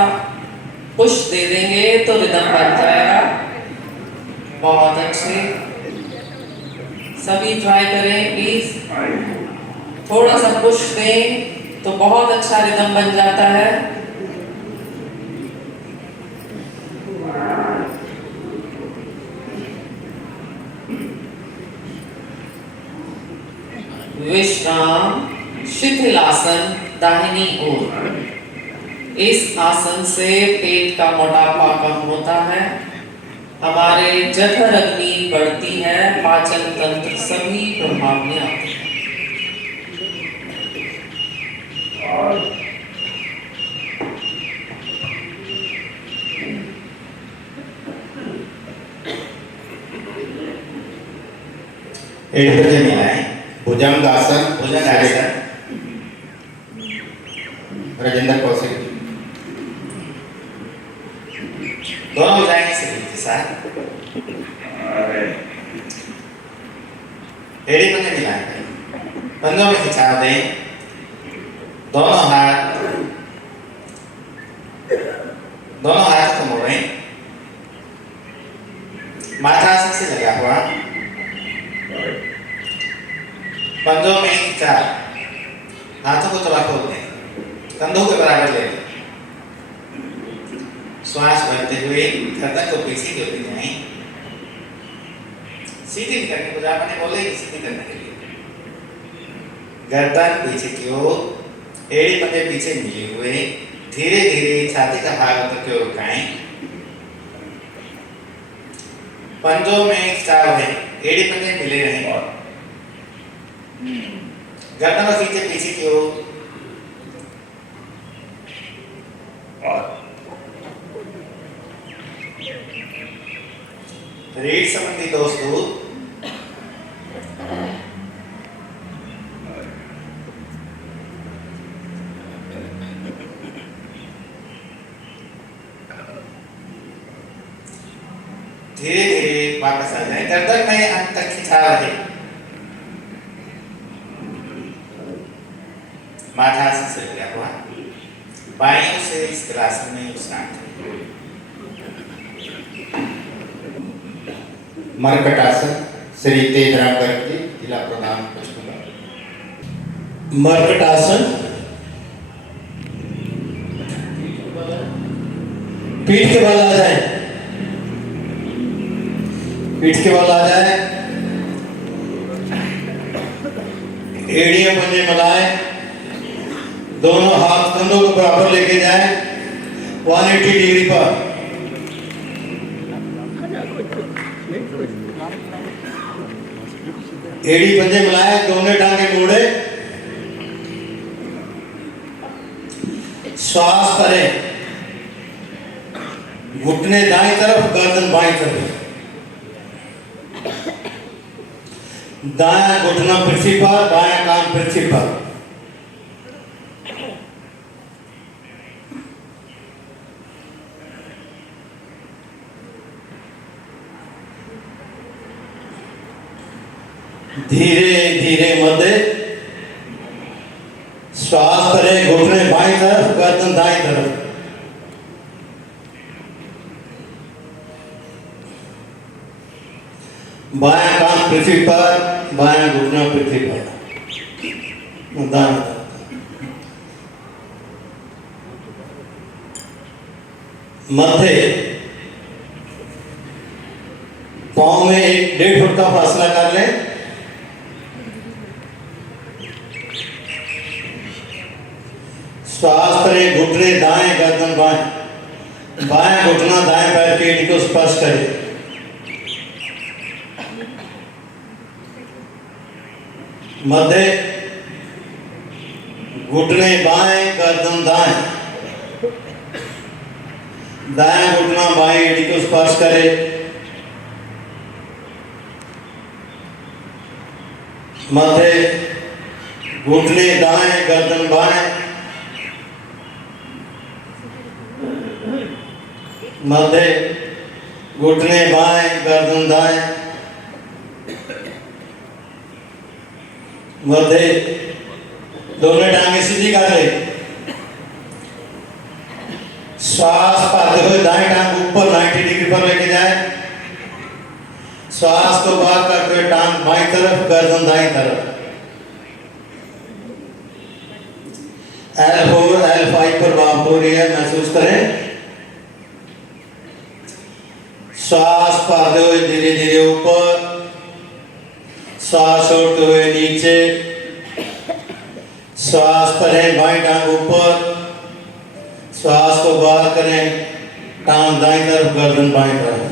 पुश दे देंगे तो रिदम बन जाएगा। बहुत अच्छे, सभी ट्राई करें प्लीज। थोड़ा सा पुश दें तो बहुत अच्छा रिदम बन जाता है। विश्राम, शिथिलासन दाहिनी ओर। इस आसन से पेट का मोटापा कम होता है, हमारे जठर अग्नि बढ़ती है, पाचन तंत्र सभी प्रभाव में आते हैं। एड़ी पंजे मिलाएं, भुजंग आसन, राजेंद्र कौशिक जी। दोनों भुजाएं शरीर के साथ, एड़ी पंजे मिलाएं, पंजों में खिंचाव दें। दोनों हाथ को मोड़ें। माथा आसन से लगा हुआ, पंजों में खिंचाव, हाथों को थोड़ा खोल दें, कंधों के बराबर ले लें। श्वास भरते हुए गर्दन को पीछे की ओर ले जाएं। सीधी करने को आपने बोले सीधी करने के लिए गर्दन पीछे की ओर, एड़ी पंजे पीछे मिले हुए, धीरे धीरे छाती का भाग ऊपर की ओर उठाएं। पंजों में खिंचाव है, एड़ी पंजे मिले रहें। गर्दन को खींचे पीछे की ओर। रीढ़ संबंधी दोष दूर। धीरे धीरे वापस आ जाए। गर्दन में अंत तक खिंचाव रहे। माथा आसन से लगा हुआ, बाएं से इस आसन में विश्राम करें। मरकट आसन श्री तेजराम गर्ग जी, जिला प्रधान पंचकुला। मरकट आसन, पीठ के बल आ जाए, पीठ के बल आ जाए, एड़ियां पंजे मिलाए, दोनों हाथ कंधों को बराबर लेके जाए 180 डिग्री पर। एड़ी पंजे मिलाए, दोनों टांगे मोड़े, श्वास करें, घुटने दाएं तरफ, गर्दन बाएं तरफ, दायां घुटना पृथ्वी पर, बायां कान पृथ्वी पर। धीरे धीरे मध्य श्वास करें, घुटने बाएं तरफ, गर्दन दाएं तरफ। बायां कान पृथ्वी पर, बायां घुटना पृथ्वी पर, दाएं तरफ। मध्य पांव में 1.5 फुट का फासला कर लें। श्वास करें, घुटने दाएं, गर्दन बाएं, बाएं घुटना दाएं पैर की एड़ी को स्पर्श करें। मध्य घुटने बाएं, गर्दन दाएं, दाएं घुटना बाएं एड़ी को स्पर्श करें। मध्य घुटने दाएं, गर्दन बाएं, मध्य घुटने बाएं, गर्दन दाएं, मध्य दोनों टांगे सीधी कर ले। श्वास भरते हुए दाएं टांग ऊपर 90 डिग्री पर लेके जाए। श्वास को बाहर करते हुए टांग बाएं तरफ, गर्दन दाएं तरफ। L4 L5 पर भाप हो रही है, महसूस करें। श्वास भरते हुए धीरे धीरे ऊपर, श्वास छोड़ते हुए नीचे। श्वास भरें, बाएं टांग ऊपर, श्वास को बाहर करें, टांग दाएं तरफ, गर्दन बाएं तरफ।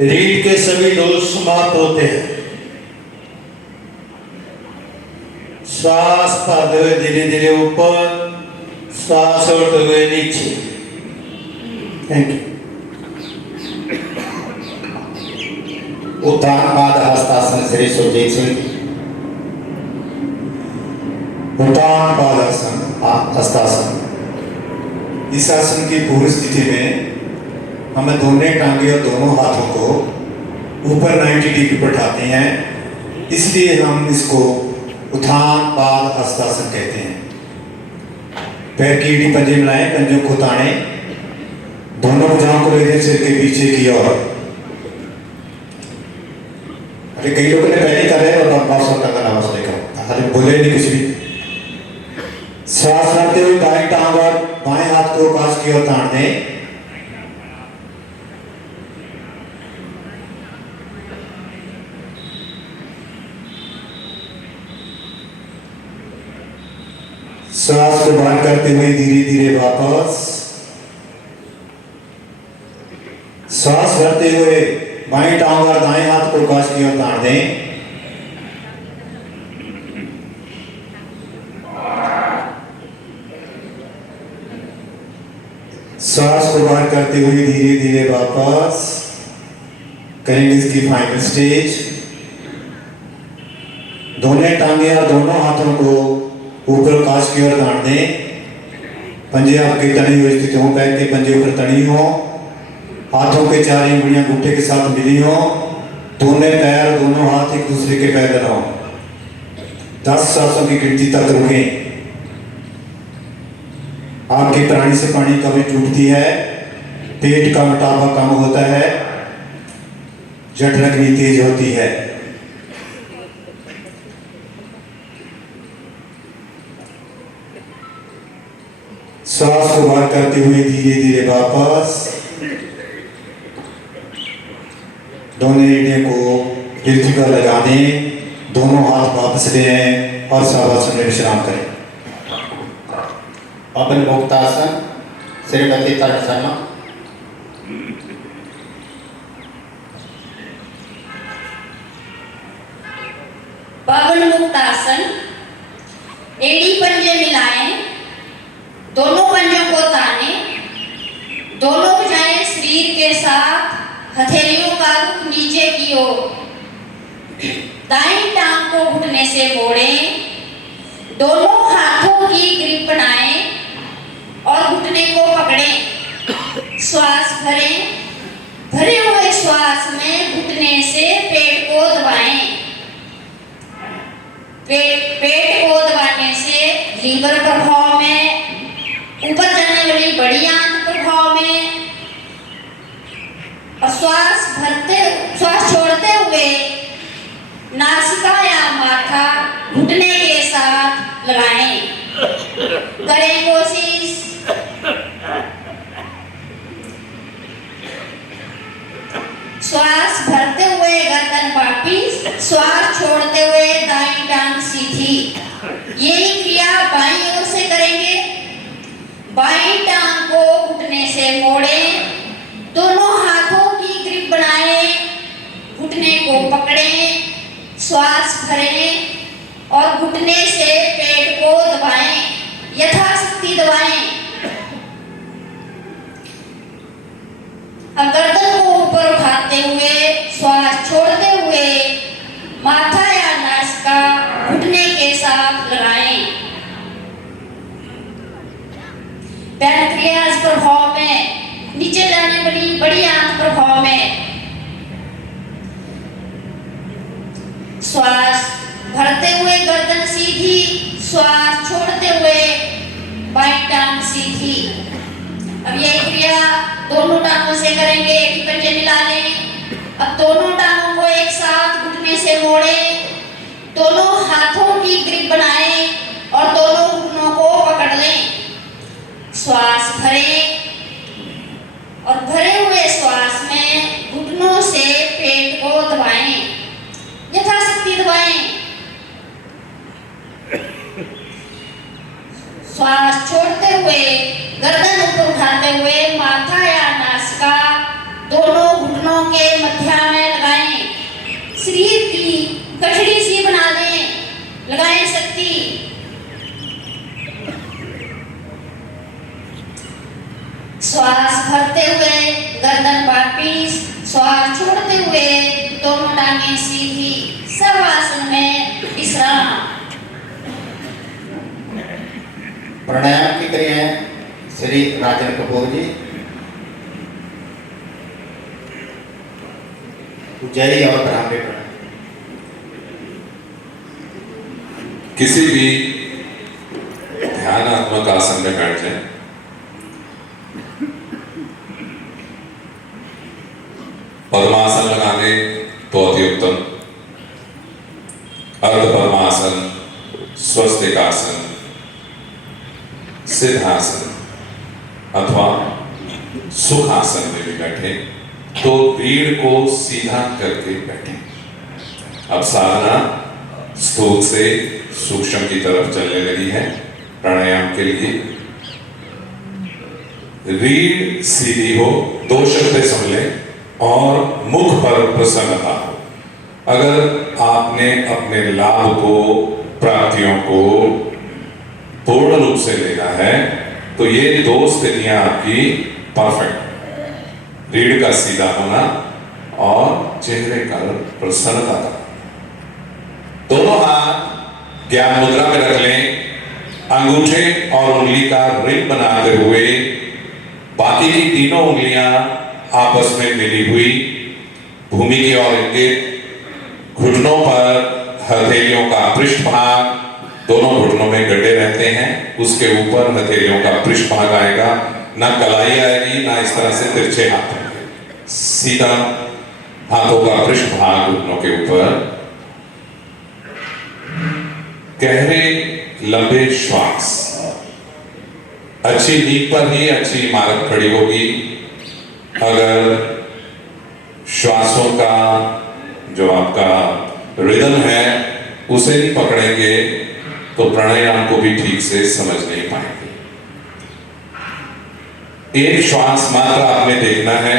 रीढ़ के सभी दोष समाप्त होते हैं। श्वास भरते हुए धीरे धीरे ऊपर, श्वास छोड़ते हुए नीचे। Thank you. उत्थान पाद हस्तासन श्री सुरजीत सिंह। उत्थान पाद आसन, हस्तासन। इस आसन की पूर्व स्थिति में हम दोनों टांगे और दोनों हाथों को ऊपर 90 डिग्री पर उठाते हैं, इसलिए हम इसको उत्थान पाद हस्तासन कहते हैं। पैर की एड़ी पंजे मिलाएं, पंजों को ताने, दोनों भुजाओं को ले जाएं सिर के पीछे की ओर। अरे कई लोगों ने पहले कर रहे हैं और बात का नाम लेकर अरे बोले नहीं कुछ भी। सांस लेते हुए दाएं टांग और बाएं हाथ को कांच की ओर तान दें। सांस को बाहर करते हुए धीरे धीरे वापस। सांस भरते हुए बाएं टांग और दाएं हाथ को कांच की ओर तान दें। सांस को बाहर करते हुए धीरे धीरे वापस। करेंगे इसकी फाइनल स्टेज। दोनों टांगे और दोनों हाथों को ऊपर कांच की ओर तान दें। पंजे आपके तनी हुई स्थिति हो, पैर के पंजे ऊपर तनी हो, हाथों के चार उंगलियां घुटने के साथ मिली हो, दोनों पैर दोनों हाथ एक दूसरे के पैदल हो। 10 सांसों की गिनती तक रुकें। आपकी प्राणी से पानी कभी टूटती है, पेट का मोटापा कम होता है, जठरग्नि तेज होती है। श्वास को बाहर करते हुए धीरे धीरे वापस दोनों एड़ियों को पृथ्वी पर लगा दें, दोनों हाथ वापस ले आए और शवासन में विश्राम करें। अपन मुक्तासन, श्रीमती तरण शर्मा। पवन मुक्तासन, एड़ी पंजे मिलाएं, दोनों पंजों को ताने, दोनों भुजाएं शरीर के साथ, हथेलियों का रुख नीचे की ओर, दाईं टांग को घुटने से मोड़ें, दोनों हाथों की ग्रिप बनाएं और घुटने को पकड़ें। श्वास भरें, भरे हुए श्वास में घुटने से पेट को दबाएं। पेट को दबाने से लीवर प्रभाव में, ऊपर जाने वाली बड़ी आंत प्रभाव में, और श्वास छोड़ते हुए नासिका या माथा घुटने के साथ लगाएं। करें कोशिश। श्वास भरते हुए गर्दन वापिस, श्वास छोड़ते हुए दाईं टांग सीधी। यही क्रिया बाईं ओर से करेंगे। बाईं टांग को घुटने से मोड़ें, दोनों हाथों की ग्रिप बनाएं, घुटने को पकड़ें, श्वास भरें और घुटने से पेट को दबाएं, यथाशक्ति दबाएं। अब गर्दन को ऊपर उठाते हुए, श्वास छोड़ते हुए माथा या नासिका घुटने के साथ लगाएं। पैनक्रियाज प्रभाव में, नीचे जाने वाली बड़ी आंत प्रभाव में श्वास भरते हुए गर्दन सीधी, श्वास छोड़ते हुए बाईं टांग सीधी। अब यह क्रिया दोनों टांगों से करेंगे। एक पंजे मिला लें। अब दोनों टांगों को एक साथ घुटने से मोड़ें, दोनों हाथों की ग्रिप बनाएं और दोनों घुटनों को पकड़ लें। श्वास भरें और भरे हुए श्वास में घुटनों से पेट को दबाएं, यथाशक्ति दबाएं। श्वास छोड़ते हुए गर्दन ऊपर उठाते हुए माथा या नासिका दोनों घुटनों के मध्य में लगाएं। शरीर की गठड़ी सी बना लें, लगाएं शक्ति। श्वास भरते हुए गर्दन वापिस, श्वास छोड़ते हुए दोनों टांगें सीधी, शवासन में विश्राम। प्राणायाम की क्रियाएं श्री राजन कपूर जी। उज्जैनी और ब्राह्मणी प्राणायाम। किसी भी ध्यानात्मक आसन में बैठ जाए, पद्मासन लगाने तो अति उत्तम, अर्ध पद्मासन, स्वस्तिकासन, सिद्धासन अथवा सुखासन में भी बैठे तो रीढ़ को सीधा करके बैठे। अब साधना स्थूल से सूक्ष्म की तरफ चलने लगी है। प्राणायाम के लिए रीढ़ सीधी हो, दो शब्द सुन ले और मुख पर प्रसन्नता हो। अगर आपने अपने लाभ को, प्राप्तियों को पूर्ण रूप से लेना है तो ये दो स्थितियां आपकी परफेक्ट। रीढ़ का सीधा होना और चेहरे का प्रसन्नता का। दोनों हाथ ज्ञान मुद्रा में रख लें। अंगूठे और उंगली का रिंग बनाते हुए बाकी की तीनों उंगलियां आपस में मिली हुई, भूमि की ओर इंगित, घुटनों पर हथेलियों का पृष्ठभाग, दोनों घुटनों में गड्ढे रहते हैं, उसके ऊपर हथेलियों का पृष्ठभाग आएगा, ना कलाई आएगी, ना इस तरह से तिरछे हाथ होंगे, सीधा हाथों का पृष्ठभाग घुटनों के ऊपर। गहरे लंबे श्वास, अच्छी नींव पर ही अच्छी इमारत खड़ी होगी। अगर श्वासों का जो आपका रिदम है उसे नहीं पकड़ेंगे तो प्राणायाम को भी ठीक से समझ नहीं पाएंगे। एक श्वास मात्र आपने देखना है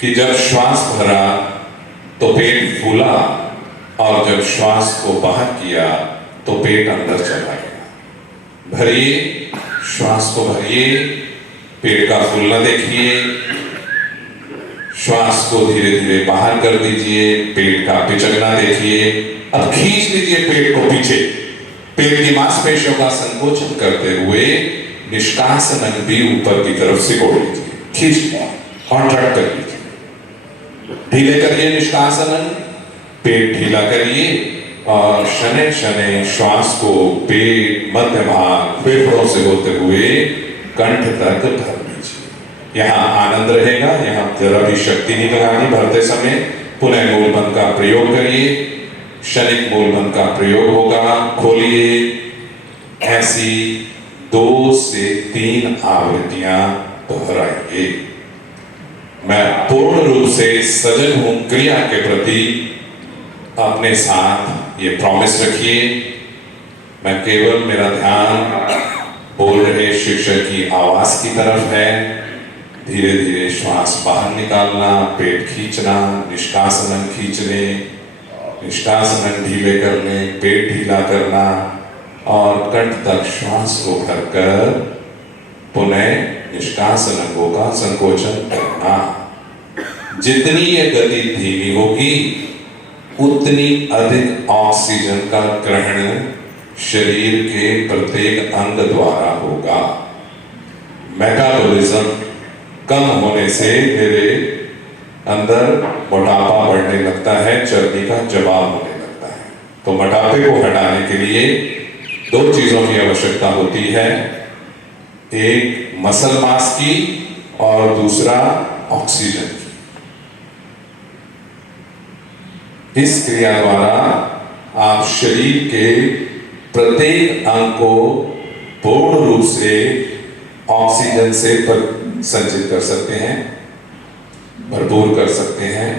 कि जब श्वास भरा तो पेट फूला और जब श्वास को बाहर किया तो पेट अंदर चला गया। भरिए, श्वास को भरिए, पेट का फूलना देखिए, श्वास को धीरे धीरे बाहर कर दीजिए, पेट का पिचकना देखिए। अब खींच लीजिए पेट को पीछे, पेट की मांसपेशियों का संकोचन करते हुए निष्कासन भी ऊपर की तरफ सिकोड़ लीजिए, खींच कॉन्ट्रैक्ट कर लीजिए, ढीले करिए निष्कासन, पेट ढीला करिए और शनै शनै श्वास को पेट, मध्य भाग, फेफड़ों से होते हुए कंठ तक भर लीजिए। यहाँ आनंद रहेगा, यहाँ जरा भी शक्ति नहीं लगानी भरते समय। पुनः मूलमंत्र का प्रयोग करिए, क्षणिक मूलमंत्र का प्रयोग होगा। खोलिए, ऐसी 2 से 3 आवृत्तियां दोहराइए। मैं पूर्ण रूप से सजग हूं क्रिया के प्रति। अपने साथ ये प्रॉमिस रखिए, मैं केवल, मेरा ध्यान बोल रहे शिक्षक की आवाज की तरफ है। धीरे धीरे श्वास बाहर निकालना, पेट खींचना, निष्कासन खींचने, निष्कासन ढीले करने, पेट ढीला करना और कंठ तक श्वास को भरकर पुनः निष्कासन का संकोचन करना। जितनी ये गति धीमी होगी उतनी अधिक ऑक्सीजन का ग्रहण शरीर के प्रत्येक अंग द्वारा होगा। मेटाबॉलिज्म कम होने से मेरे अंदर मोटापा बढ़ने लगता है, चर्बी का जवाब होने लगता है। तो मोटापे को हटाने के लिए 2 चीजों की आवश्यकता होती है, एक मसल मास की और दूसरा ऑक्सीजन की। इस क्रिया द्वारा आप शरीर के प्रत्येक अंग को पूर्ण रूप से ऑक्सीजन से संचित कर सकते हैं, भरपूर कर सकते हैं।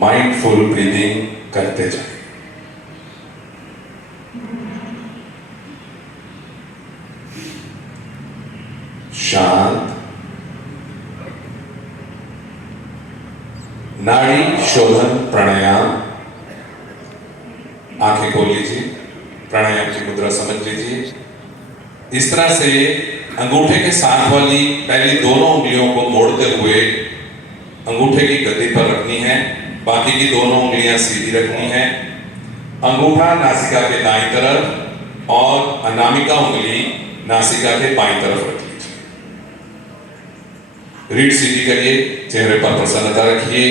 माइंडफुल ब्रीदिंग करते जाएं। शांत, नाड़ी शोधन प्राणायाम। आंखें खोल लीजिए, प्राणायाम की मुद्रा समझ लीजिए। इस तरह से अंगूठे के साथ वाली पहली दोनों उंगलियों को मोड़ते हुए अंगूठे की गद्दी पर रखनी है, बाकी की दोनों उंगलियां सीधी रखनी है। अंगूठा नासिका के दाईं तरफ और अनामिका उंगली नासिका के बाईं तरफ रख लीजिए। रीढ़ सीधी करिए, चेहरे पर प्रसन्नता रखिए।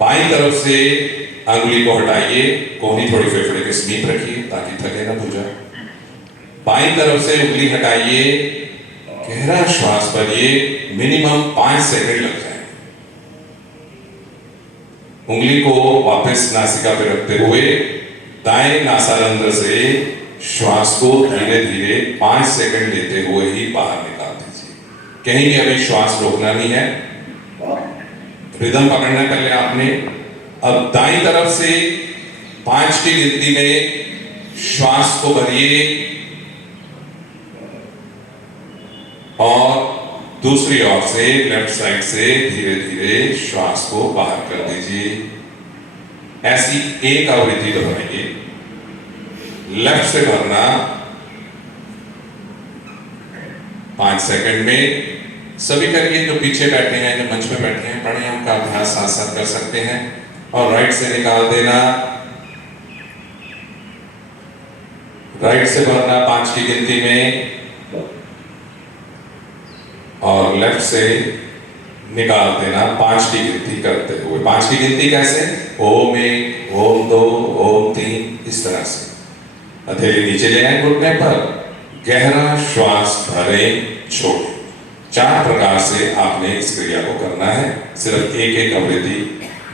बाईं तरफ से अंगुली को हटाइए, कोहनी थोड़ी फेफड़े के समीप रखिए ताकि थके ना भुजा। बाईं तरफ से उंगली हटाइए, गहरा श्वास भरिए, मिनिमम 5 सेकंड लग जाए। उंगली को वापस नासिका पे रखते हुए दाएं नासारंध्र से श्वास को धीरे धीरे 5 सेकंड लेते हुए ही बाहर निकाल दीजिए। कहीं भी अभी श्वास रोकना नहीं है, रिदम पकड़ना है पहले आपने। अब दाईं तरफ से 5 की गिनती में श्वास को भरिए और दूसरी ओर से लेफ्ट साइड से धीरे धीरे श्वास को बाहर कर दीजिए। ऐसी एक आवृत्ति दोहराइए। लेफ्ट से भरना 5 सेकंड में। सभी करिए, जो पीछे बैठे हैं, जो मंच पे बैठे हैं, प्राणायाम का अभ्यास साथ साथ कर सकते हैं। और राइट से निकाल देना, राइट से भरना 5 की गिनती में और लेफ्ट से निकाल देना 5 की गिनती करते हुए। 5 की गिनती कैसे? ओम 1, ओम 2, ओम 3, इस तरह से। हथेली नीचे ले आए घुटने पर, गहरा श्वास भरें, छोड़ें। 4 प्रकार से आपने इस क्रिया को करना है। सिर्फ एक आवृत्ति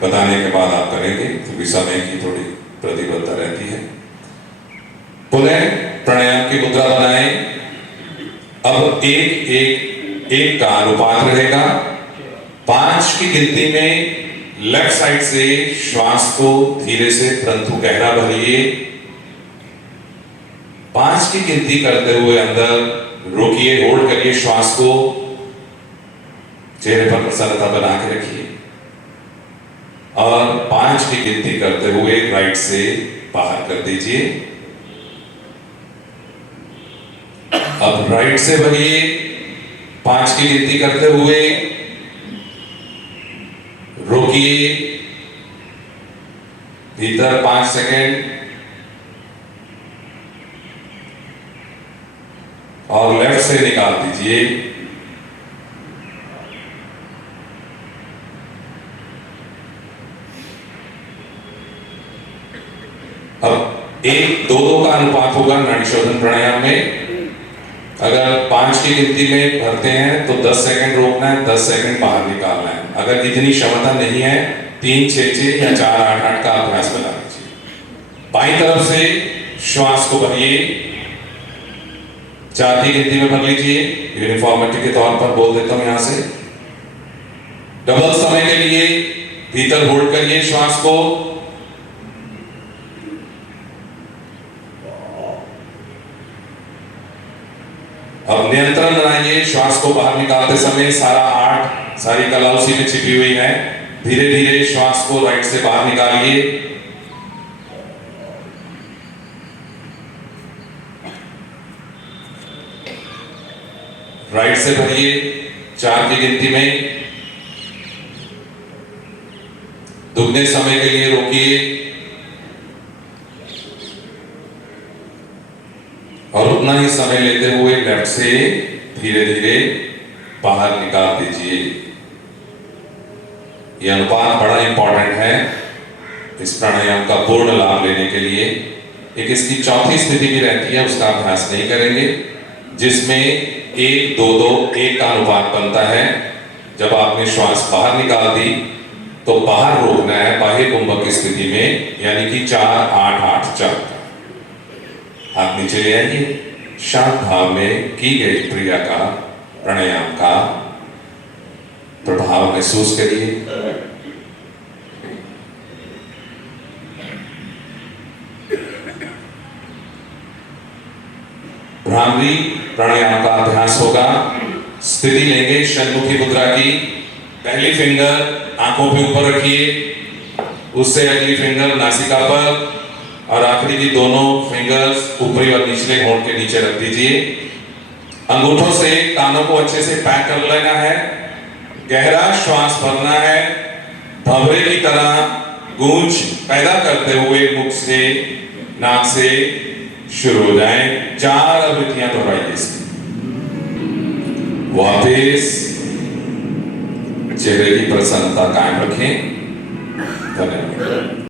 बताने के बाद आप करेंगे, क्योंकि समय की थोड़ी प्रतिबद्धता रहती है। पुनः प्राणायाम की मुद्रा बनाएं। अब एक का अनुपात रहेगा। 5 की गिनती में लेफ्ट साइड से श्वास को धीरे से परंतु गहरा भरिए। 5 की गिनती करते हुए अंदर रोकिए, होल्ड करिए श्वास को, चेहरे पर प्रसन्नता बना के रखिए और 5 की गिनती करते हुए राइट से बाहर कर दीजिए। अब राइट से भरिए, 5 की गिनती करते हुए रोकिए, भीतर 5 सेकेंड और लेफ्ट से निकाल दीजिए। अब 1-2-2 का अनुपात होगा नाड़ी शोधन प्राणायाम में। अगर 5 की गिनती में भरते हैं तो 10 सेकंड रोकना है, 10 सेकंड बाहर निकालना है। अगर इतनी क्षमता नहीं है 3-6-6 या 4-8-8 का अभ्यास बना लीजिए। बाईं तरफ से श्वास को भरिए, 4 की गिनती में भर लीजिए। यूनिफॉर्मिटी के तौर पर बोल देता हूं यहां से। डबल समय के लिए भीतर होल्ड करिए श्वास को। अब नियंत्रण बनाइए श्वास को बाहर निकालते समय। सारी कला उसी में छिपी हुई है। धीरे धीरे श्वास को राइट से बाहर निकालिए। राइट से भरिए 4 की गिनती में। दुगने समय के लिए रोकिए और उतना ही समय लेते हुए लेफ्ट से धीरे धीरे बाहर निकाल दीजिए। यह अनुपात बड़ा इंपॉर्टेंट है इस प्राणायाम का पूर्ण लाभ लेने के लिए। एक इसकी चौथी स्थिति भी रहती है, उसका अभ्यास नहीं करेंगे, जिसमें 1-2-2-1 का अनुपात बनता है। जब आपने श्वास बाहर निकाल दी तो बाहर रोकना है बाह्य कुंभक की स्थिति में, यानी कि 4-8-8-4। हाथ नीचे ले आइए। शांत भाव में की गई क्रिया का, प्राणायाम का प्रभाव महसूस करिए। भ्रामरी प्राणायाम का अभ्यास होगा। स्थिति लेंगे षण्मुखी मुद्रा की। पहली फिंगर आंखों के ऊपर रखिए, उससे अगली फिंगर नासिका पर और आखिरी की दोनों फिंगर्स ऊपरी और निचले होंठ के नीचे रख दीजिए। अंगूठों से कानों को अच्छे से पैक कर लेना है। गहरा श्वास भरना है। भंवरे की तरह गूंज पैदा करते हुए मुख से, नाक से शुरू हो जाएं। 4 आवृत्तियां दोहराइए इसकी। वापस चेहरे की प्रसन्नता कायम रखें। धन्यवाद।